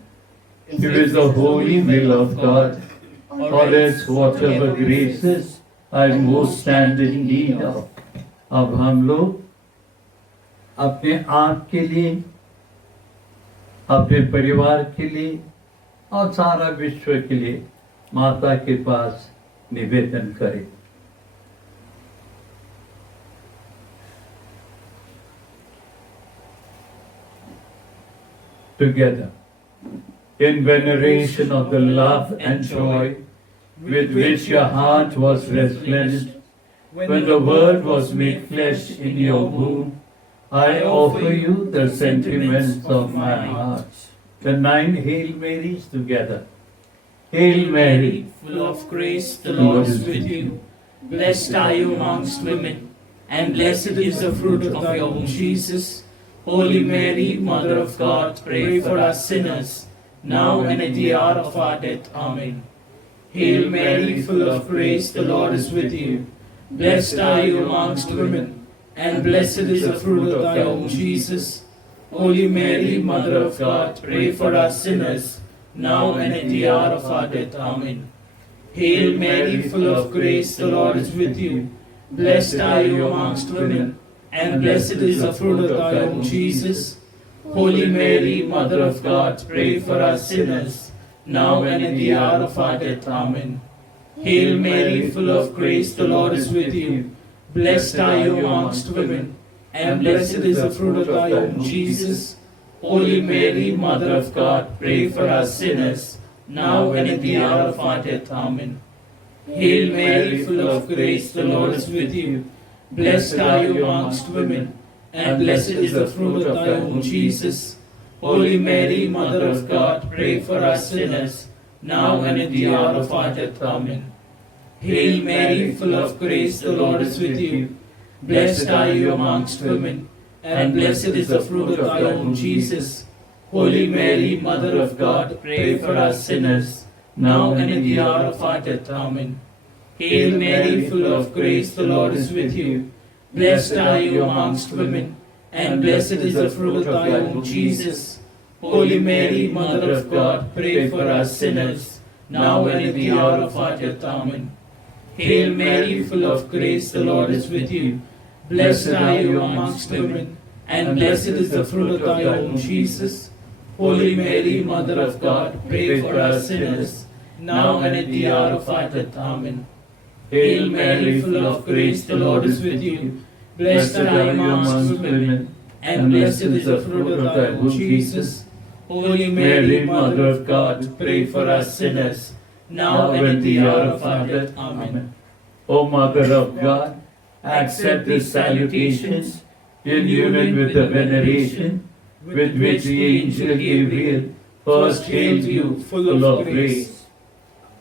if it is the holy will of God, or else whatever graces I most stand in need of. अब हम लोग अपने आप के लिए, अपने परिवार के लिए और सारा विश्व के लिए माता के पास निवेदन करें। Together, in veneration of the love and joy with which your heart was replenished when the Word was made flesh in your womb, I offer you the sentiments of my heart. The 9 Hail Marys together. Hail Mary, full of grace, the Lord is with you. Blessed are you amongst women, and blessed is the fruit of your womb, Jesus. Holy Mary, Mother of God, pray for us sinners, now and at the hour of our death. Amen. Hail Mary, full of grace, the Lord is with you. Blessed are you amongst women, and blessed is the fruit of thy womb, Jesus. Holy Mary, Mother of God, pray for us sinners, now and at the hour of our death. Amen. Hail Mary, full of grace, the Lord is with you. Blessed are you amongst women, and blessed is the fruit of thy womb, Jesus. Holy Mary, Mother of God, pray for us sinners, now and at the hour of our death. Amen. Hail Mary, full of grace, the Lord is with you. Blessed are you amongst women, and blessed is the fruit of thy womb, Jesus. Holy Mary, Mother of God, pray for us sinners, now and at the hour of our death. Amen. Hail Mary, full of grace, the Lord is with you. Blessed are you amongst women, and blessed is the fruit of thy womb, Jesus. Holy Mary, Mother of God, pray for us sinners, now and at the hour of our death. Amen. Hail Mary, full of grace, the Lord is with you. Blessed are you amongst women, and blessed is the fruit of thy womb, Jesus. Holy Mary, Mother of God, pray for us sinners, now and at the hour of our death. Amen. Hail Mary, full of grace, the Lord is with you. Blessed are you amongst women, and blessed is the fruit of thy womb, Jesus. Holy Mary, Mother of God, pray for us sinners, now and at the hour of our death. Amen. Hail Mary, full of grace, the Lord is with you. Blessed are you amongst women, and blessed is the fruit of thy womb, Jesus. Holy Mary, Mother of God, pray for us sinners, now and at the hour of our death. Amen. Hail Mary, full of grace, the Lord is with you. Blessed are you amongst women, and blessed is the fruit of thy womb, Jesus. Holy Mary, Mother of God, pray for us sinners, now and at the hour of our death. Amen. O Mother of God, accept these salutations in union with the veneration with which the angel Gabriel first hailed you, full of grace.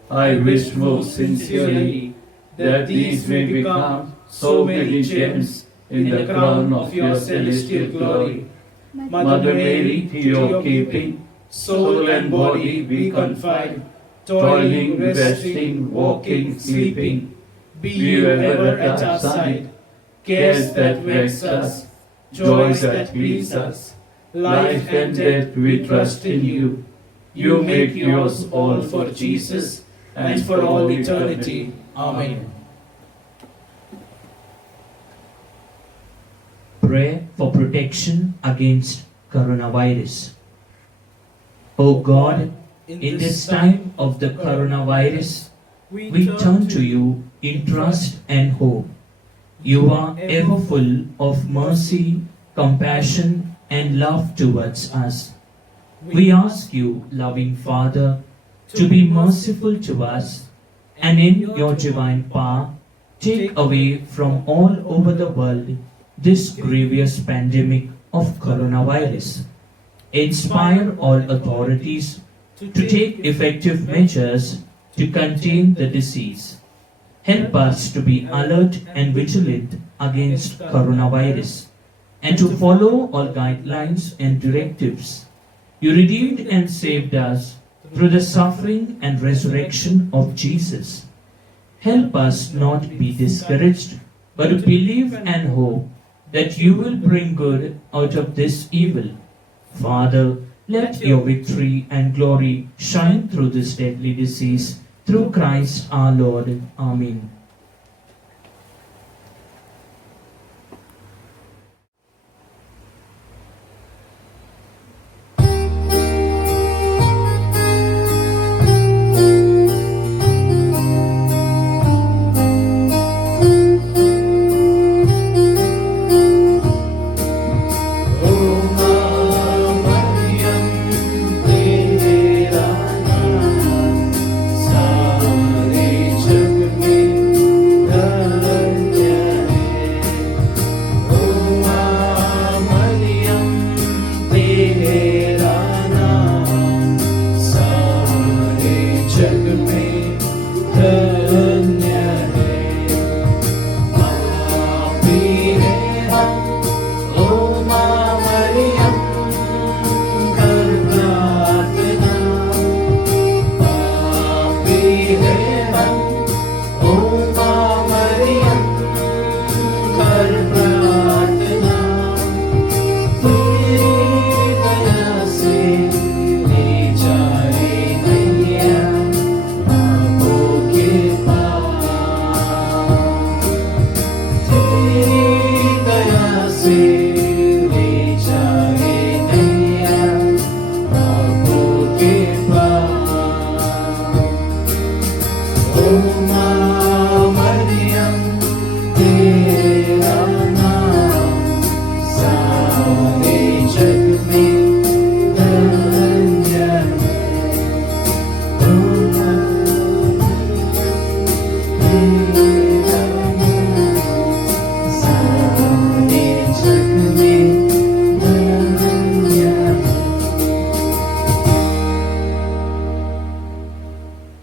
I wish most sincerely that these may become so many gems in the crown of your celestial glory. Mother Mary, to your keeping, soul and body we confide, toiling, resting, walking, sleeping. Be you ever at our side. Cares that vex us, joys that please us, life and death we trust in you. You make yours all for Jesus and for all eternity. Amen. Pray for protection against coronavirus. O God, in this time of the coronavirus, we turn to you in trust and hope. You are ever full of mercy, compassion, and love towards us. We ask you, loving Father, to be merciful to us, and in your divine power, take away from all over the world this grievous pandemic of coronavirus. Inspire all authorities to take effective measures to contain the disease. Help us to be alert and vigilant against coronavirus and to follow all guidelines and directives. You redeemed and saved us through the suffering and resurrection of Jesus. Help us not be discouraged, but to believe and hope that you will bring good out of this evil. Father, let your victory and glory shine through this deadly disease, through Christ our Lord. Amen. सारे जग में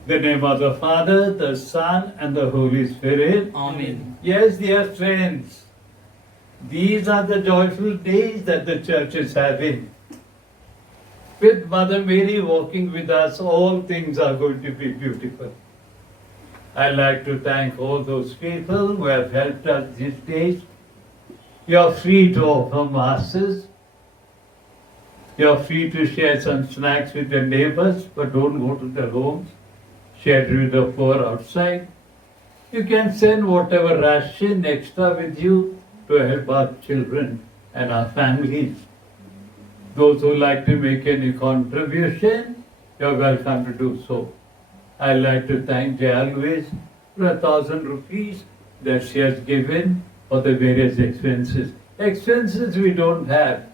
In the name of the Father, the Son, and the Holy Spirit. Amen. Yes, dear friends, these are the joyful days that the church is having. With Mother Mary walking with us, all things are going to be beautiful. I'd like to thank all those people who have helped us these days. You're free to offer masses. You're free to share some snacks with your neighbors, but don't go to their homes. Share with the poor outside. You can send whatever ration extra with you to help our children and our families. Those who like to make any contribution, you're welcome to do so. I'd like to thank Jaya Louise for 1,000 rupees that she has given for the various expenses. Expenses we don't have,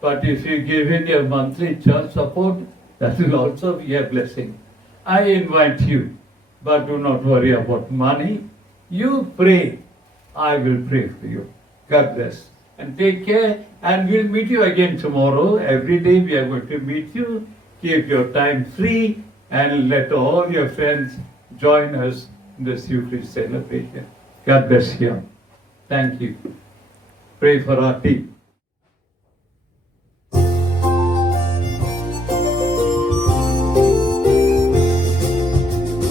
but if you give in your monthly church support, that will also be a blessing. I invite you, but do not worry about money. You pray, I will pray for you. God bless. And take care, and we'll meet you again tomorrow. Every day we are going to meet you. Keep your time free and let all your friends join us in this Eucharist celebration. God bless you. Thank you. Pray for our team.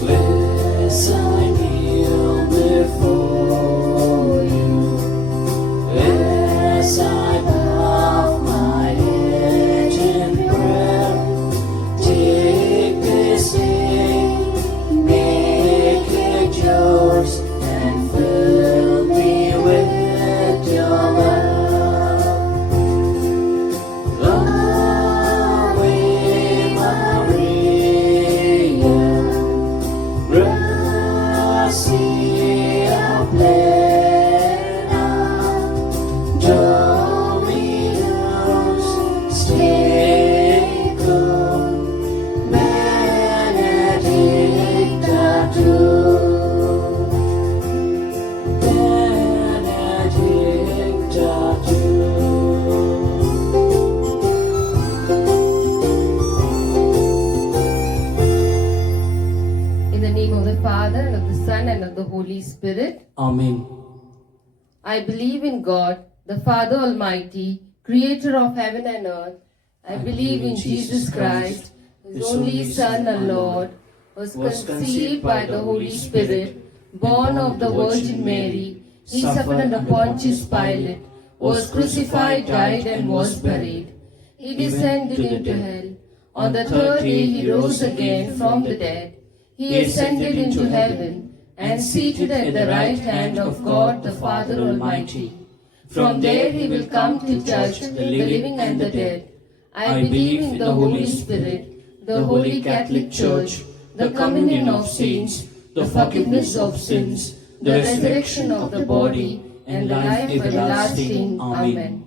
Bless I kneel before you, bless I bow my head in prayer. Take this day, make it yours, and fill me with your love. Ave Maria, gracia plena, Dominus tecum, benedicta tu, benedicta tu. In the name of the Father, and of the Son, and of the Holy Spirit. Amen. I believe in God, the Father Almighty, creator of heaven and earth. I believe in Jesus Christ, his only Son, our Lord, was conceived by the Holy Spirit, born of the Virgin Mary. He suffered under Pontius Pilate, was crucified, died, and was buried. He descended into hell. On the third day he rose again from the dead. He ascended into heaven and seated at the right hand of God the Father Almighty. From there he will come to judge the living and the dead. I believe in the Holy Spirit, the Holy Catholic Church, the communion of saints, the forgiveness of sins, the resurrection of the body, and life everlasting. Amen.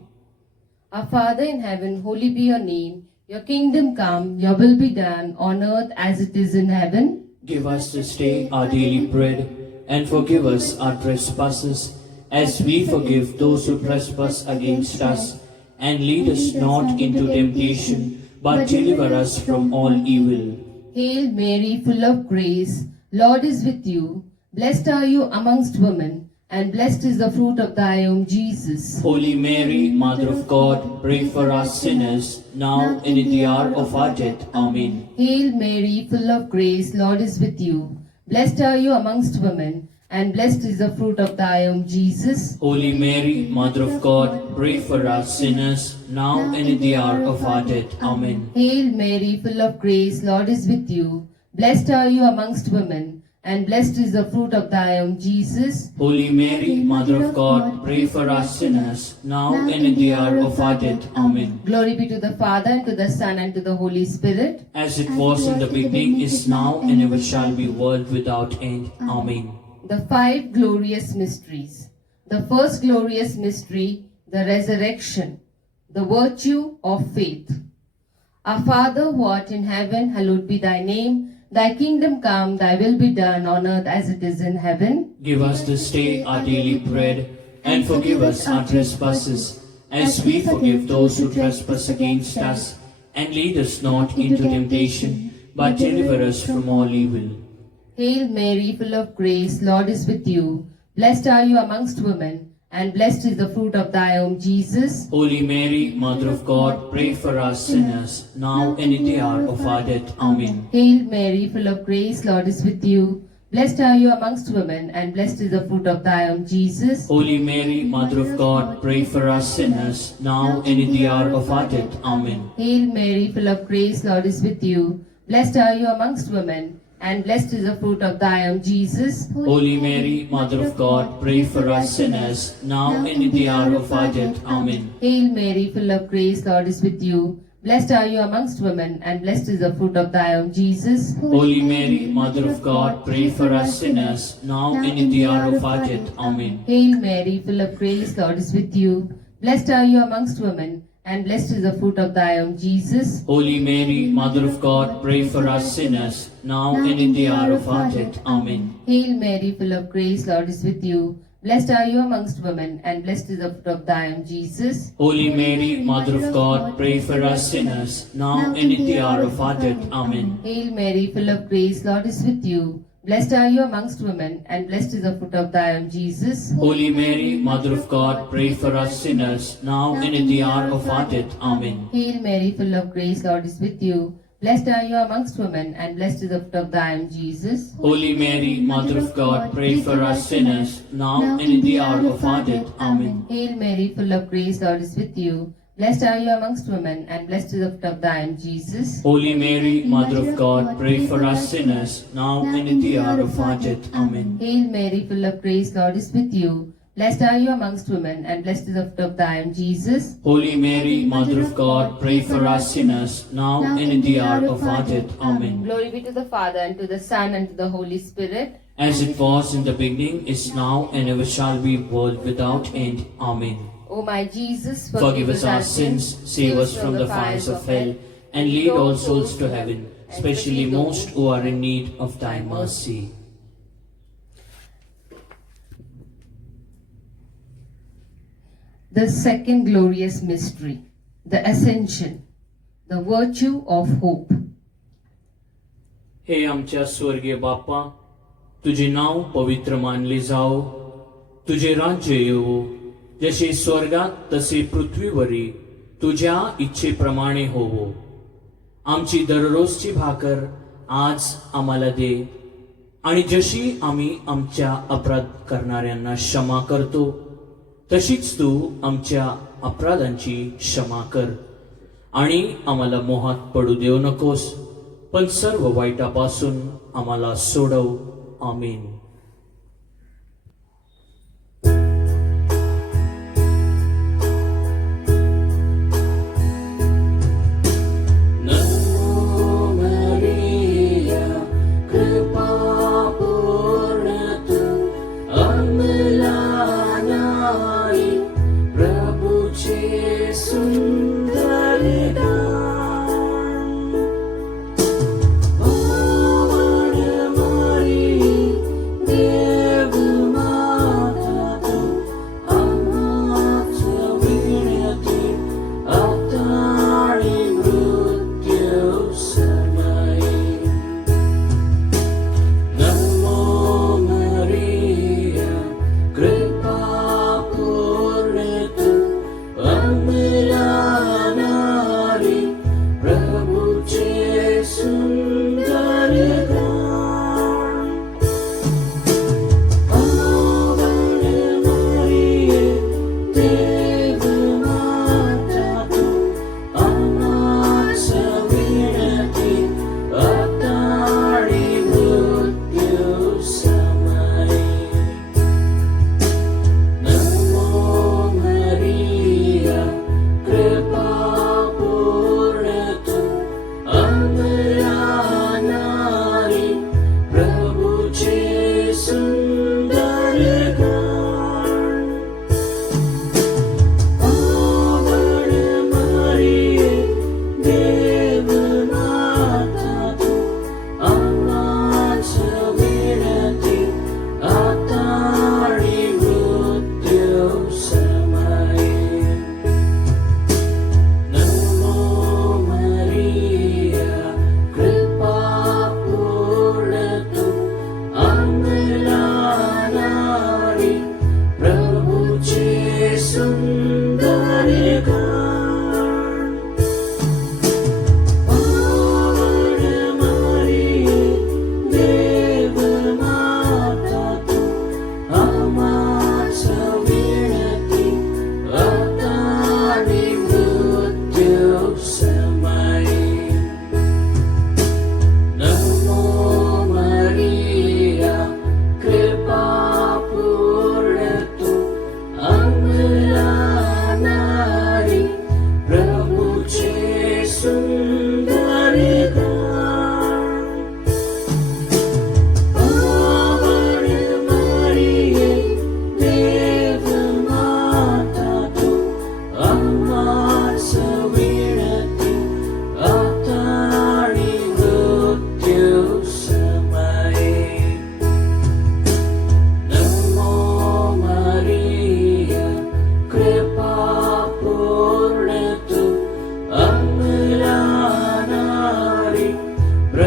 Our Father in heaven, holy be your name. Your kingdom come, your will be done on earth as it is in heaven. Give us this day our daily bread, and forgive us our trespasses, as we forgive those who trespass against us. And lead us not into temptation, but deliver us from all evil. Hail Mary, full of grace, Lord is with you. Blessed are you amongst women, and blessed is the fruit of thy womb, Jesus. Holy Mary, Mother of God, pray for us sinners, now and in the hour of our death. Amen. Hail Mary, full of grace, Lord is with you. Blessed are you amongst women, and blessed is the fruit of thy womb, Jesus. Holy Mary, Mother of God, pray for us sinners, now and in the hour of our death. Amen. Hail Mary, full of grace, Lord is with you. Blessed are you amongst women, and blessed is the fruit of thy womb, Jesus. Holy Mary, Mother of God, pray for us sinners, now and in the hour of our death. Amen. Glory be to the Father, and to the Son, and to the Holy Spirit. As it was in the beginning, is now, and ever shall be, world without end. Amen. The five glorious mysteries. The first glorious mystery, the resurrection, the virtue of faith. Our Father who art in heaven, hallowed be thy name. Thy kingdom come, thy will be done on earth as it is in heaven. Give us this day our daily bread, and forgive us our trespasses, as we forgive those who trespass against us. And lead us not into temptation, but deliver us from all evil. Hail Mary, full of grace, Lord is with you. Blessed are you amongst women, and blessed is the fruit of thy womb, Jesus. Holy Mary, Mother of God, pray for us sinners, now and in the hour of our death. Amen. Hail Mary, full of grace, Lord is with you. Blessed are you amongst women, and blessed is the fruit of thy womb, Jesus. Holy Mary, Mother of God, pray for us sinners, now and in the hour of our death. Amen. Hail Mary, full of grace, Lord is with you. Blessed are you amongst women, and blessed is the fruit of thy womb, Jesus. Holy Mary, Mother of God, pray for us sinners, now and in the hour of our death. Amen. Hail Mary, full of grace, Lord is with you. Blessed are you amongst women, and blessed is the fruit of thy womb, Jesus. Holy Mary, Mother of God, pray for us sinners, now and in the hour of our death. Amen. Hail Mary, full of grace, Lord is with you. Blessed are you amongst women, and blessed is the fruit of thy womb, Jesus. Holy Mary, Mother of God, pray for us sinners, now and in the hour of our death. Amen. Hail Mary, full of grace, Lord is with you. Blessed are you amongst women, and blessed is the fruit of thy womb, Jesus. Holy Mary, Mother of God, pray for us sinners, now and in the hour of our death. Amen. Hail Mary, full of grace, Lord is with you. Blessed are you amongst women, and blessed is the fruit of thy womb, Jesus. Holy Mary, Mother of God, pray for us sinners, now and in the hour of our death. Amen. Hail Mary, full of grace, Lord is with you. Blessed are you amongst women, and blessed is the fruit of thy womb, Jesus. Holy Mary, Mother of God, pray for us sinners, now and in the hour of our death. Amen. Hail Mary, full of grace, Lord is with you. Blessed are you amongst women, and blessed is the fruit of thy womb, Jesus. Holy Mary, Mother of God, pray for us sinners, now and in the hour of our death. Amen. Hail Mary, full of grace, Lord is with you. Blessed are you amongst women, and blessed is the fruit of thy womb, Jesus. Holy Mary, Mother of God, pray for us sinners, now and in the hour of our death. Amen. Glory be to the Father, and to the Son, and to the Holy Spirit. As it was in the beginning, is now, and ever shall be, world without end. Amen. O my Jesus, Forgive us our sins, save us from the fires of hell, and lead all souls to heaven, especially most who are in need of thy mercy. The second glorious mystery, the Ascension, the virtue of hope. हे आमच्या स्वर्गीय बाप्पा, तुझे नाव पवित्र मानले जाओ, तुझे राज्य येवो, जसे स्वर्गात तसे पृथ्वीवरी तुझ्या इच्छेप्रमाणे होवो. आमची दररोजची भाकर आज आम्हाला दे, आणि जशी आम्ही आमच्या अपराध करणाऱ्यांना क्षमा करतो, तशीच तू आमच्या अपराधांची क्षमा कर, आणि आम्हाला मोहात पडू देऊ नकोस, पण सर्व वाईटापासून आम्हाला सोडव. आमीन.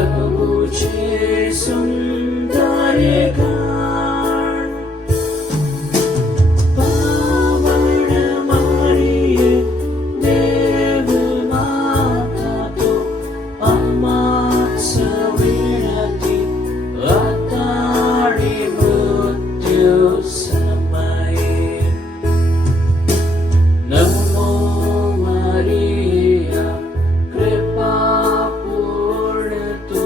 प्रभुचे सुंदर गान पावन मरिये देव माता तो अमास विनती अतारी मृत्यु समये नमो मरिया कृपा पूर्ण तु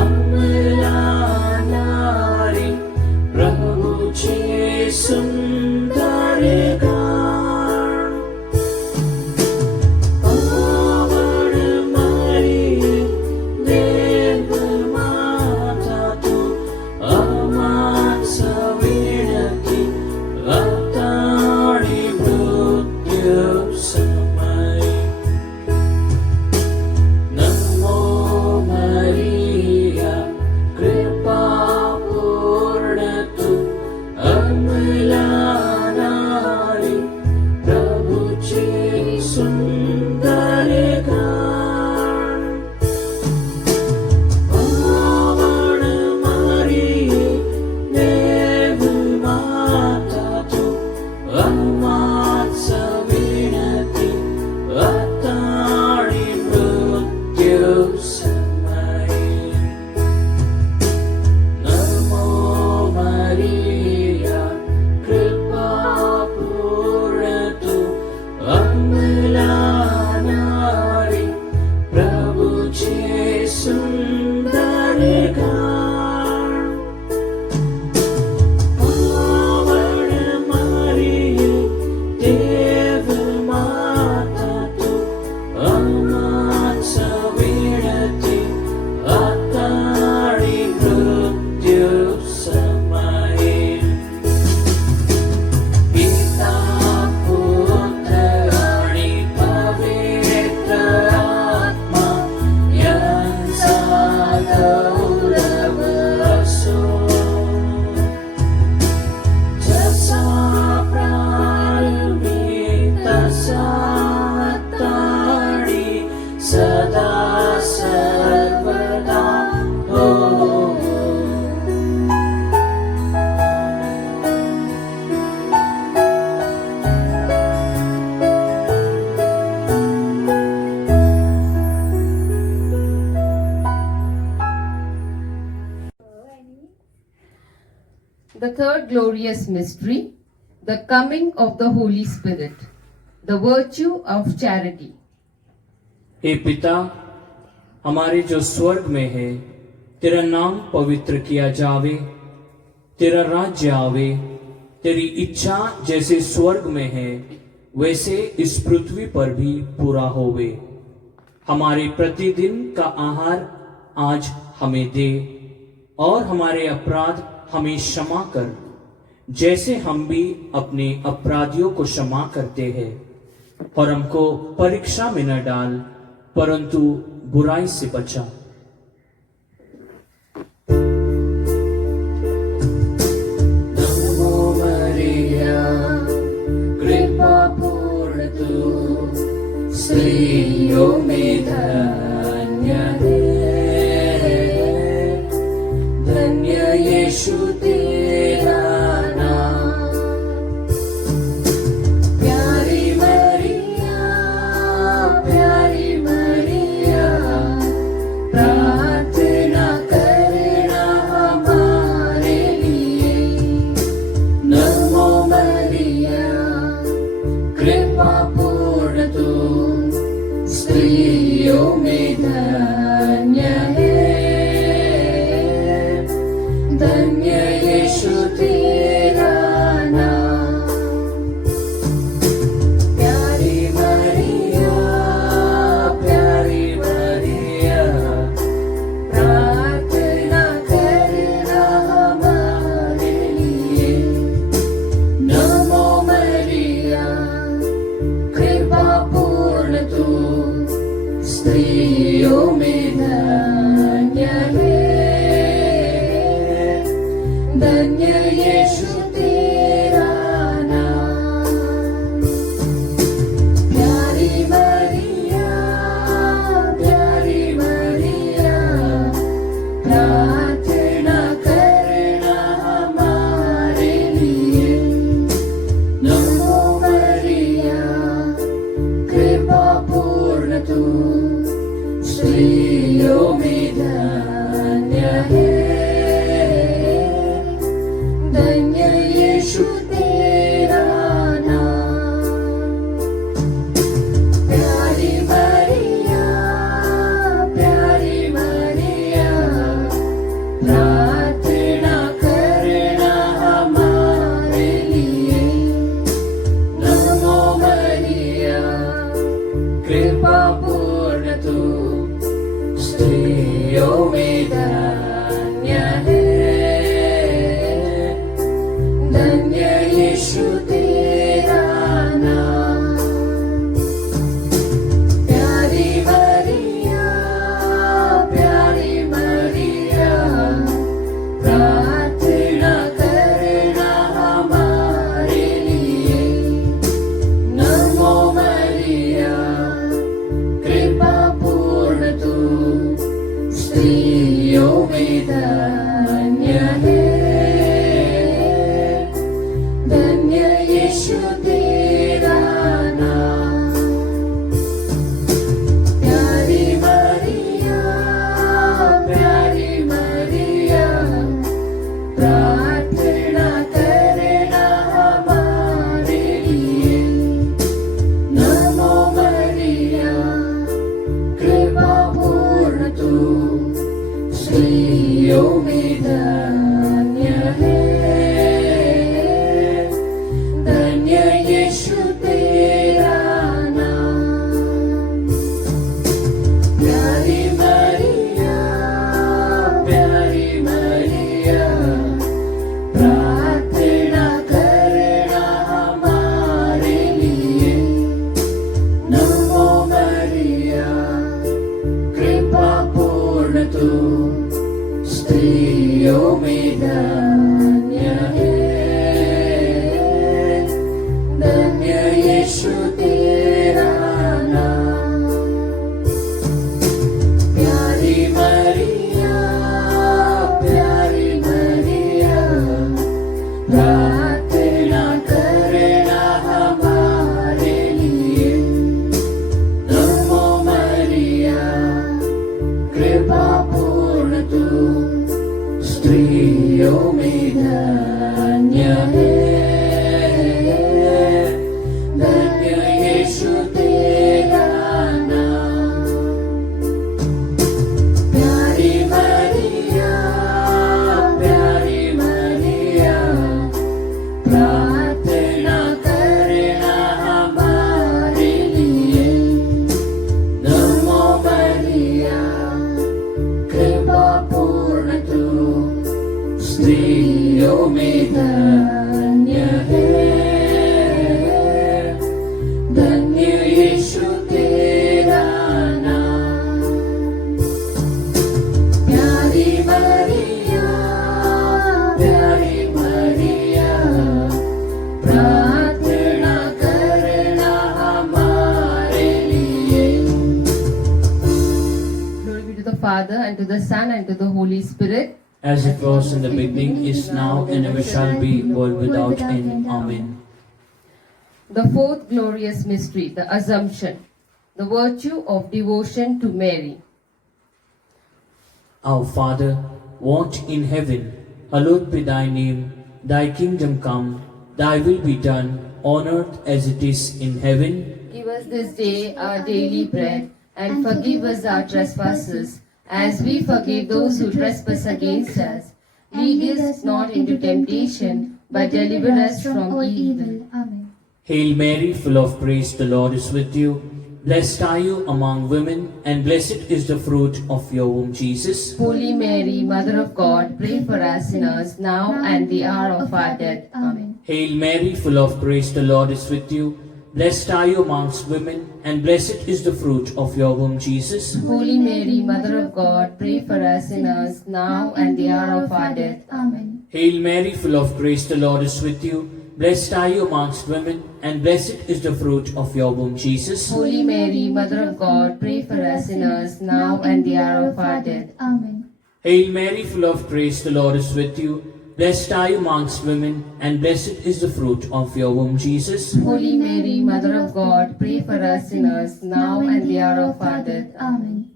अमला नारी प्रभुचे सुंदर गान पावन मरिये देव माता तु अमास विनती अतारी मृत्यु समये नमो मरिया कृपा पूर्ण तु अमला नारी प्रभुचे सुंदर गान पावन मरिये देव माता तु अमास विनती अतारी मृत्यु समये नमो मरिया कृपा पूर्ण तु अमला नारी प्रभुचे सुंदर गान पावन मरिये देव माता तु अमास विनती अतारी मृत्यु समये पिता पुत्र आणि पवित्र आत्मा यांचा गौरव असो जसा प्रारंभी तसा आताही सदा सर्वदा हो The third glorious mystery, the coming of the Holy Spirit, the virtue of charity. हे पिता हमारे जो स्वर्ग में है तेरा नाम पवित्र किया जावे तेरा राज्य आवे तेरी इच्छा जैसे स्वर्ग में है वैसे इस पृथ्वी पर भी पूरा होवे हमारे प्रतिदिन का आहार आज हमें दे और हमारे अपराध हमें क्षमा कर जैसे हम भी अपने अपराधियों को क्षमा करते हैं और हमको परीक्षा में न डाल परंतु बुराई से बचा नमो मरिया कृपा पूर्ण तु स्त्रियों में धन्य है धन्य यीशु तेरा नाम प्यारी मरिया प्रार्थना करना हमारे लिए नमो मरिया कृपा पूर्ण तु स्त्रियों में धन्य है धन्य यीशु तेरा नाम प्यारी मरिया प्रार्थना करना हमारे लिए नमो मरिया कृपा पूर्ण तु स्त्रियों में धन्य है धन्य यीशु तेरा नाम प्यारी मरिया में धन्य है, धन्य यीशु तेरा नाम। प्यारी मरिया, प्यारी मरिया, प्रार्थना करना हमारे लिए। नमो मरिया, कृपा पूर्ण तू स्त्रियों में धन्य है, धन्य यीशु तेरा नाम। प्यारी मरिया, प्यारी मरिया, प्रार्थना करना हमारे लिए। नमो मरिया, कृपा पूर्ण तू स्त्रियों में धन्य है, धन्य यीशु तेरा नाम। प्यारी मरिया, प्यारी मरिया, प्रार्थना करना हमारे लिए। नमो मरिया, कृपा पूर्ण तू स्त्रियों में धन्य है, धन्य यीशु तेरा नाम। प्यारी मरिया, प्यारी मरिया, प्रार्थना करना हमारे लिए। नमो मरिया, कृपा पूर्ण तू स्त्रियों में धन्य है, धन्य यीशु तेरा नाम। प्यारी मरिया, प्यारी मरिया, प्रार्थना करना हमारे लिए। Glory be to the Father, and to the Son, and to the Holy Spirit. As it was in the beginning, is now, and ever shall be, world without end. Amen. The fourth glorious mystery, the Assumption, the virtue of devotion to Mary. Our Father, who art in heaven, hallowed be thy name. Thy kingdom come, thy will be done, on earth as it is in heaven. Give us this day our daily bread, and forgive us our trespasses, as we forgive those who trespass against us. Lead us not into temptation, but deliver us from evil. Amen. Hail Mary, full of grace, the Lord is with you. Blessed are you among women, and blessed is the fruit of your womb, Jesus. Holy Mary, Mother of God, pray for us sinners, now and the hour of our death. Amen. Hail Mary, full of grace, the Lord is with you. Blessed are you amongst women, and blessed is the fruit of your womb, Jesus. Holy Mary, Mother of God, pray for us sinners, now and the hour of our death. Amen. Hail Mary, full of grace, the Lord is with you. Blessed are you amongst women, and blessed is the fruit of your womb, Jesus. Holy Mary, Mother of God, pray for us sinners, now and the hour of our death. Amen. Hail Mary, full of grace, the Lord is with you. Blessed are you amongst women, and blessed is the fruit of your womb, Jesus. Holy Mary, Mother of God, pray for us sinners, now and the hour of our death. Amen.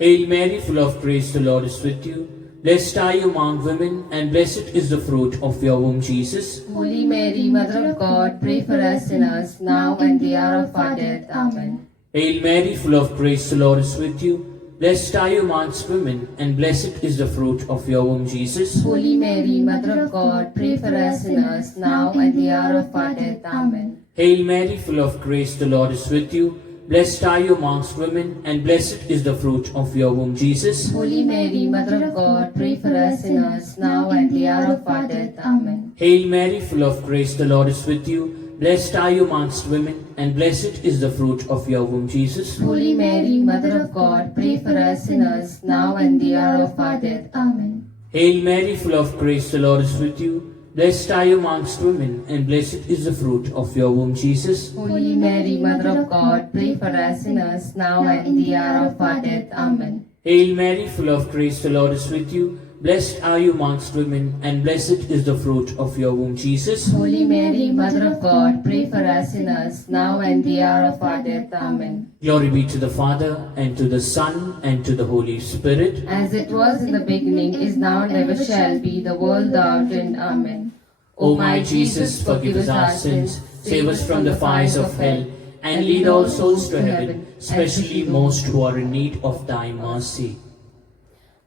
Hail Mary, full of grace, the Lord is with you. Blessed are you among women, and blessed is the fruit of your womb, Jesus. Holy Mary, Mother of God, pray for us sinners, now and the hour of our death. Amen. Hail Mary, full of grace, the Lord is with you. Blessed are you amongst women, and blessed is the fruit of your womb, Jesus. Holy Mary, Mother of God, pray for us sinners, now and the hour of our death. Amen. Hail Mary, full of grace, the Lord is with you. Blessed are you amongst women, and blessed is the fruit of your womb, Jesus. Holy Mary, Mother of God, pray for us sinners, now and the hour of our death. Amen. Hail Mary, full of grace, the Lord is with you. Blessed are you amongst women, and blessed is the fruit of your womb, Jesus. Holy Mary, Mother of God, pray for us sinners, now and the hour of our death. Amen. Hail Mary, full of grace, the Lord is with you. Blessed are you amongst women, and blessed is the fruit of your womb, Jesus. Holy Mary, Mother of God, pray for us sinners, now and the hour of our death. Amen. Hail Mary, full of grace, the Lord is with you. Blessed are you amongst women, and blessed is the fruit of your womb, Jesus. Holy Mary, Mother of God, pray for us sinners, now and the hour of our death. Amen. Glory be to the Father, and to the Son, and to the Holy Spirit. As it was in the beginning, is now, and ever shall be, the world without end. Amen. O my Jesus, forgive us our sins, save us from the fires of hell, and lead all souls to heaven, especially most who are in need of thy mercy.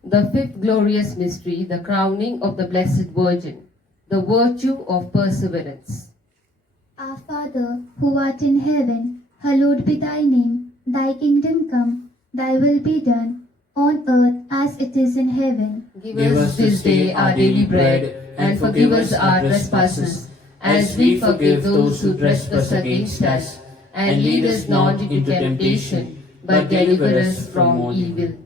The fifth glorious mystery, the crowning of the Blessed Virgin, the virtue of perseverance. Our Father, who art in heaven, hallowed be thy name. Thy kingdom come, thy will be done, on earth as it is in heaven. Give us this day our daily bread, and forgive us our trespasses, as we forgive those who trespass against us. And lead us not into temptation, but deliver us from evil.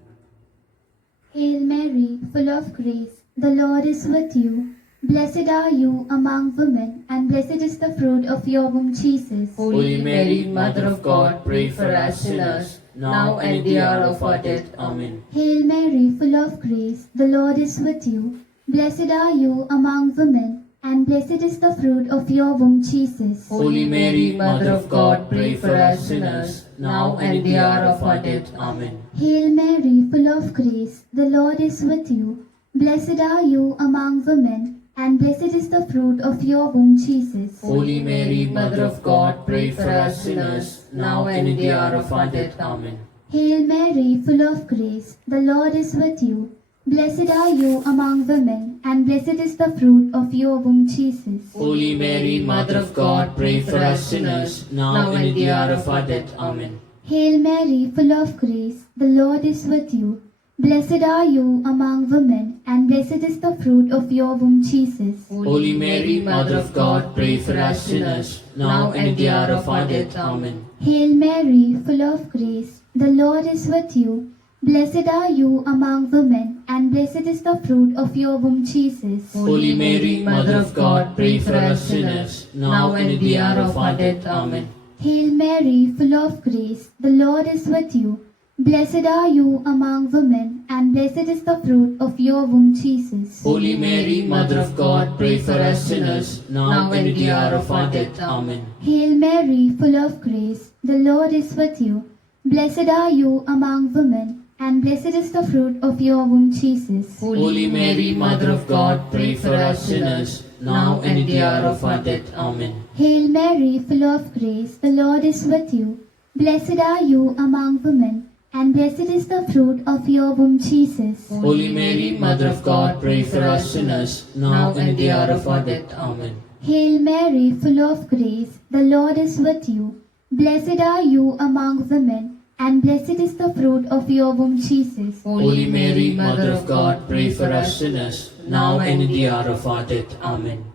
Hail Mary, full of grace, the Lord is with you. Blessed are you among women, and blessed is the fruit of your womb, Jesus. Holy Mary, Mother of God, pray for us sinners, now and at the hour of our death. Amen. Hail Mary, full of grace, the Lord is with you. Blessed are you among women, and blessed is the fruit of your womb, Jesus. Holy Mary, Mother of God, pray for us sinners, now and at the hour of our death. Amen. Hail Mary, full of grace, the Lord is with you. Blessed are you among women, and blessed is the fruit of your womb, Jesus. Holy Mary, Mother of God, pray for us sinners, now and at the hour of our death. Amen. Hail Mary, full of grace, the Lord is with you. Blessed are you among women, and blessed is the fruit of your womb, Jesus. Holy Mary, Mother of God, pray for us sinners, now and at the hour of our death. Amen. Hail Mary, full of grace, the Lord is with you. Blessed are you among women, and blessed is the fruit of your womb, Jesus. Holy Mary, Mother of God, pray for us sinners, now and at the hour of our death. Amen. Hail Mary, full of grace, the Lord is with you. Blessed are you among women, and blessed is the fruit of your womb, Jesus. Holy Mary, Mother of God, pray for us sinners, now and at the hour of our death. Amen. Hail Mary, full of grace, the Lord is with you. Blessed are you among women, and blessed is the fruit of your womb, Jesus. Holy Mary, Mother of God, pray for us sinners, now and at the hour of our death. Amen. Hail Mary, full of grace, the Lord is with you. Blessed are you among women, and blessed is the fruit of your womb, Jesus. Holy Mary, Mother of God, pray for us sinners, now and at the hour of our death. Amen. Hail Mary, full of grace, the Lord is with you. Blessed are you among women, and blessed is the fruit of your womb, Jesus. Holy Mary, Mother of God, pray for us sinners, now and at the hour of our death. Amen. Hail Mary, full of grace, the Lord is with you. Blessed are you among women, and blessed is the fruit of your womb, Jesus. Holy Mary, Mother of God, pray for us sinners, now and at the hour of our death. Amen.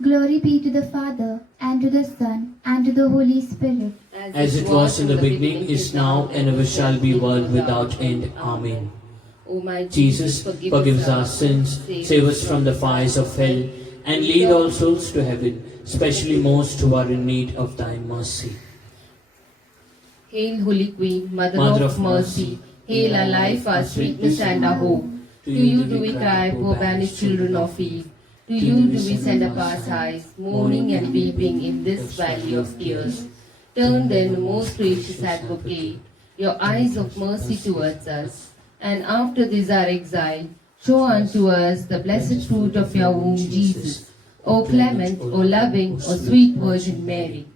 Glory be to the Father, and to the Son, and to the Holy Spirit. As it was in the beginning, is now, and ever shall be, world without end. Amen. O my Jesus, forgive us our sins, save us from the fires of hell, and lead all souls to heaven, especially most who are in need of thy mercy. Hail, Holy Queen, Mother, Mother of of mercy. Hail our life, our sweetness, and our hope. To you do we cry, poor banished children of Eve. To you do we send up our sighs, mourning and weeping in this valley of tears. Turn then, most gracious Advocate, your eyes of mercy towards us, and after this our exile, show unto us the blessed fruit of your womb, Jesus. O clement, O loving, O sweet Virgin Mary.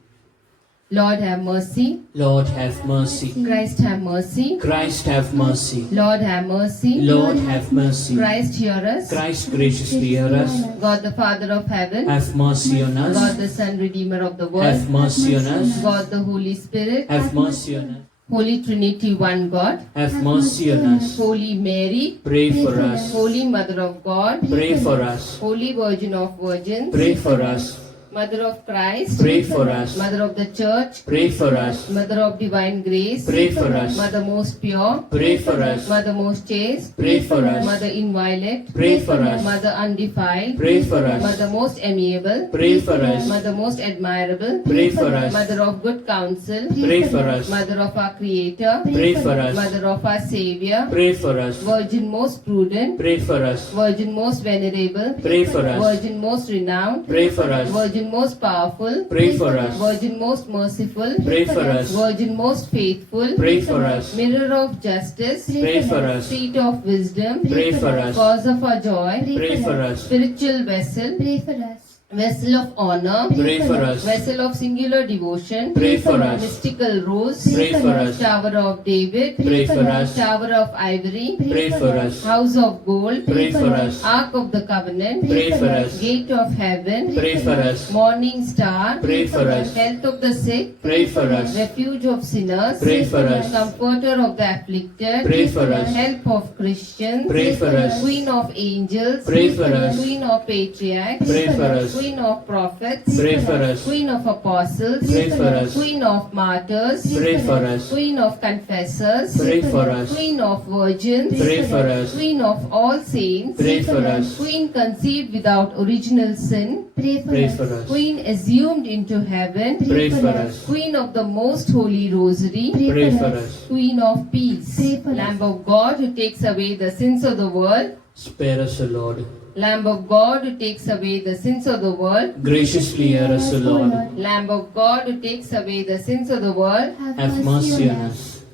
Lord have mercy. Lord have mercy. Christ have mercy. Christ have mercy. Lord have mercy. Lord have mercy. Christ hear us. Christ graciously hear us. God the Father of heaven. Have mercy on God us. the Son, Redeemer of the world. Have mercy on us. God the Holy Spirit. Have mercy on us. Holy Trinity, one God. Have mercy on us. Holy Mary. Pray for us. Holy Mother of God. Pray for us. Holy Virgin of Virgins. Pray for us. Mother of Christ, pray for us. Mother of the Church, Pray for us. Mother of Divine Grace, Pray for us. Mother most pure, Pray for us. Mother most chaste, Pray for us. Mother inviolate, Pray for us. Mother undefiled, Pray for us. Mother most amiable, Pray for us. Mother most admirable, Pray for us. Mother of good counsel, Pray for us. Mother of our Creator, Pray for us. Mother of our Savior, Pray for us. Virgin most prudent, Pray for us. Virgin most venerable, Pray for us. Virgin most renowned, Pray for us. Virgin most powerful, Pray for us. Virgin most merciful, Pray for us. Virgin most faithful, Pray for us. Mirror of justice, Pray for us. Seat of wisdom, Pray for us. Cause of our joy, Pray for us. Spiritual vessel, Pray for us. Vessel of honor, Pray for us. Vessel of singular devotion, Pray for us. Mystical rose, Pray for us. Tower of David, Pray for us. Tower of ivory, Pray for us. House of gold, Pray for us. Ark of the covenant, Pray for us. Gate of heaven, Pray for us. Morning star, Pray for us. Health of the sick, Pray for us. Refuge of sinners, Pray for us. Comforter of the afflicted, Pray for us. Help of Christians, Pray for us. Queen of angels, Pray for us. Queen of patriarchs, Pray for us. Queen of prophets, Pray for us. Queen of apostles, Pray for us. Queen of martyrs, Pray for us. Queen of confessors, Pray for us. Queen of virgins, Pray for us. Queen of all saints, Pray for us. Queen conceived without original sin, Pray for us. Queen assumed into heaven, Pray for us. Queen of the most holy rosary, Pray for us. Queen of peace, Pray for us. Lamb of God who takes away the sins of the world, Spare us, O Lord. Lamb of God who takes away the sins of the world, Graciously hear us, O Lord. Lamb of God who takes away the sins of the world, Have mercy on us.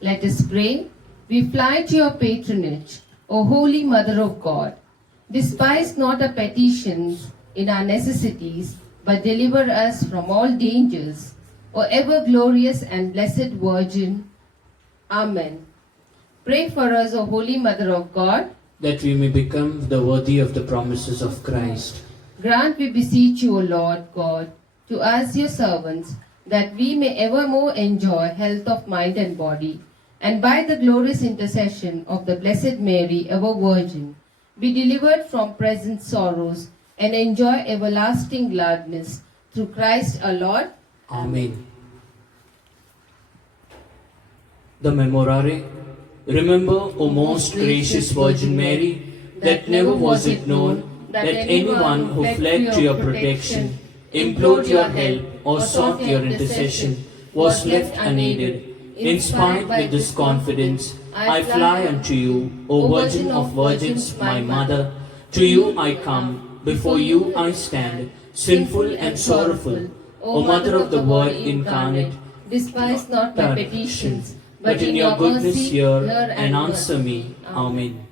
let us pray. We fly to your patronage, O Holy Mother of God. Despise not our petitions in our necessities, but deliver us from all dangers, O ever glorious and blessed Virgin. Amen. Pray for us, O Holy Mother of God. That we may become the worthy of the promises of Christ. Grant, we beseech you, O Lord God, to us your servants, that we may evermore enjoy health of mind and body, and by the glorious intercession of the Blessed Mary, ever Virgin, be delivered from present sorrows and enjoy everlasting gladness through Christ our Lord. Amen. The Memorare. Remember, O most gracious Virgin Mary, that never was it known that anyone who fled to your protection, implored your help, or sought your intercession was left unaided. Inspired with this confidence, I fly unto you, O Virgin of Virgins, my Mother. To you I come, before you I stand, sinful and sorrowful. O Mother of the Word incarnate, despise not my petitions, but in your goodness hear and answer me. Amen.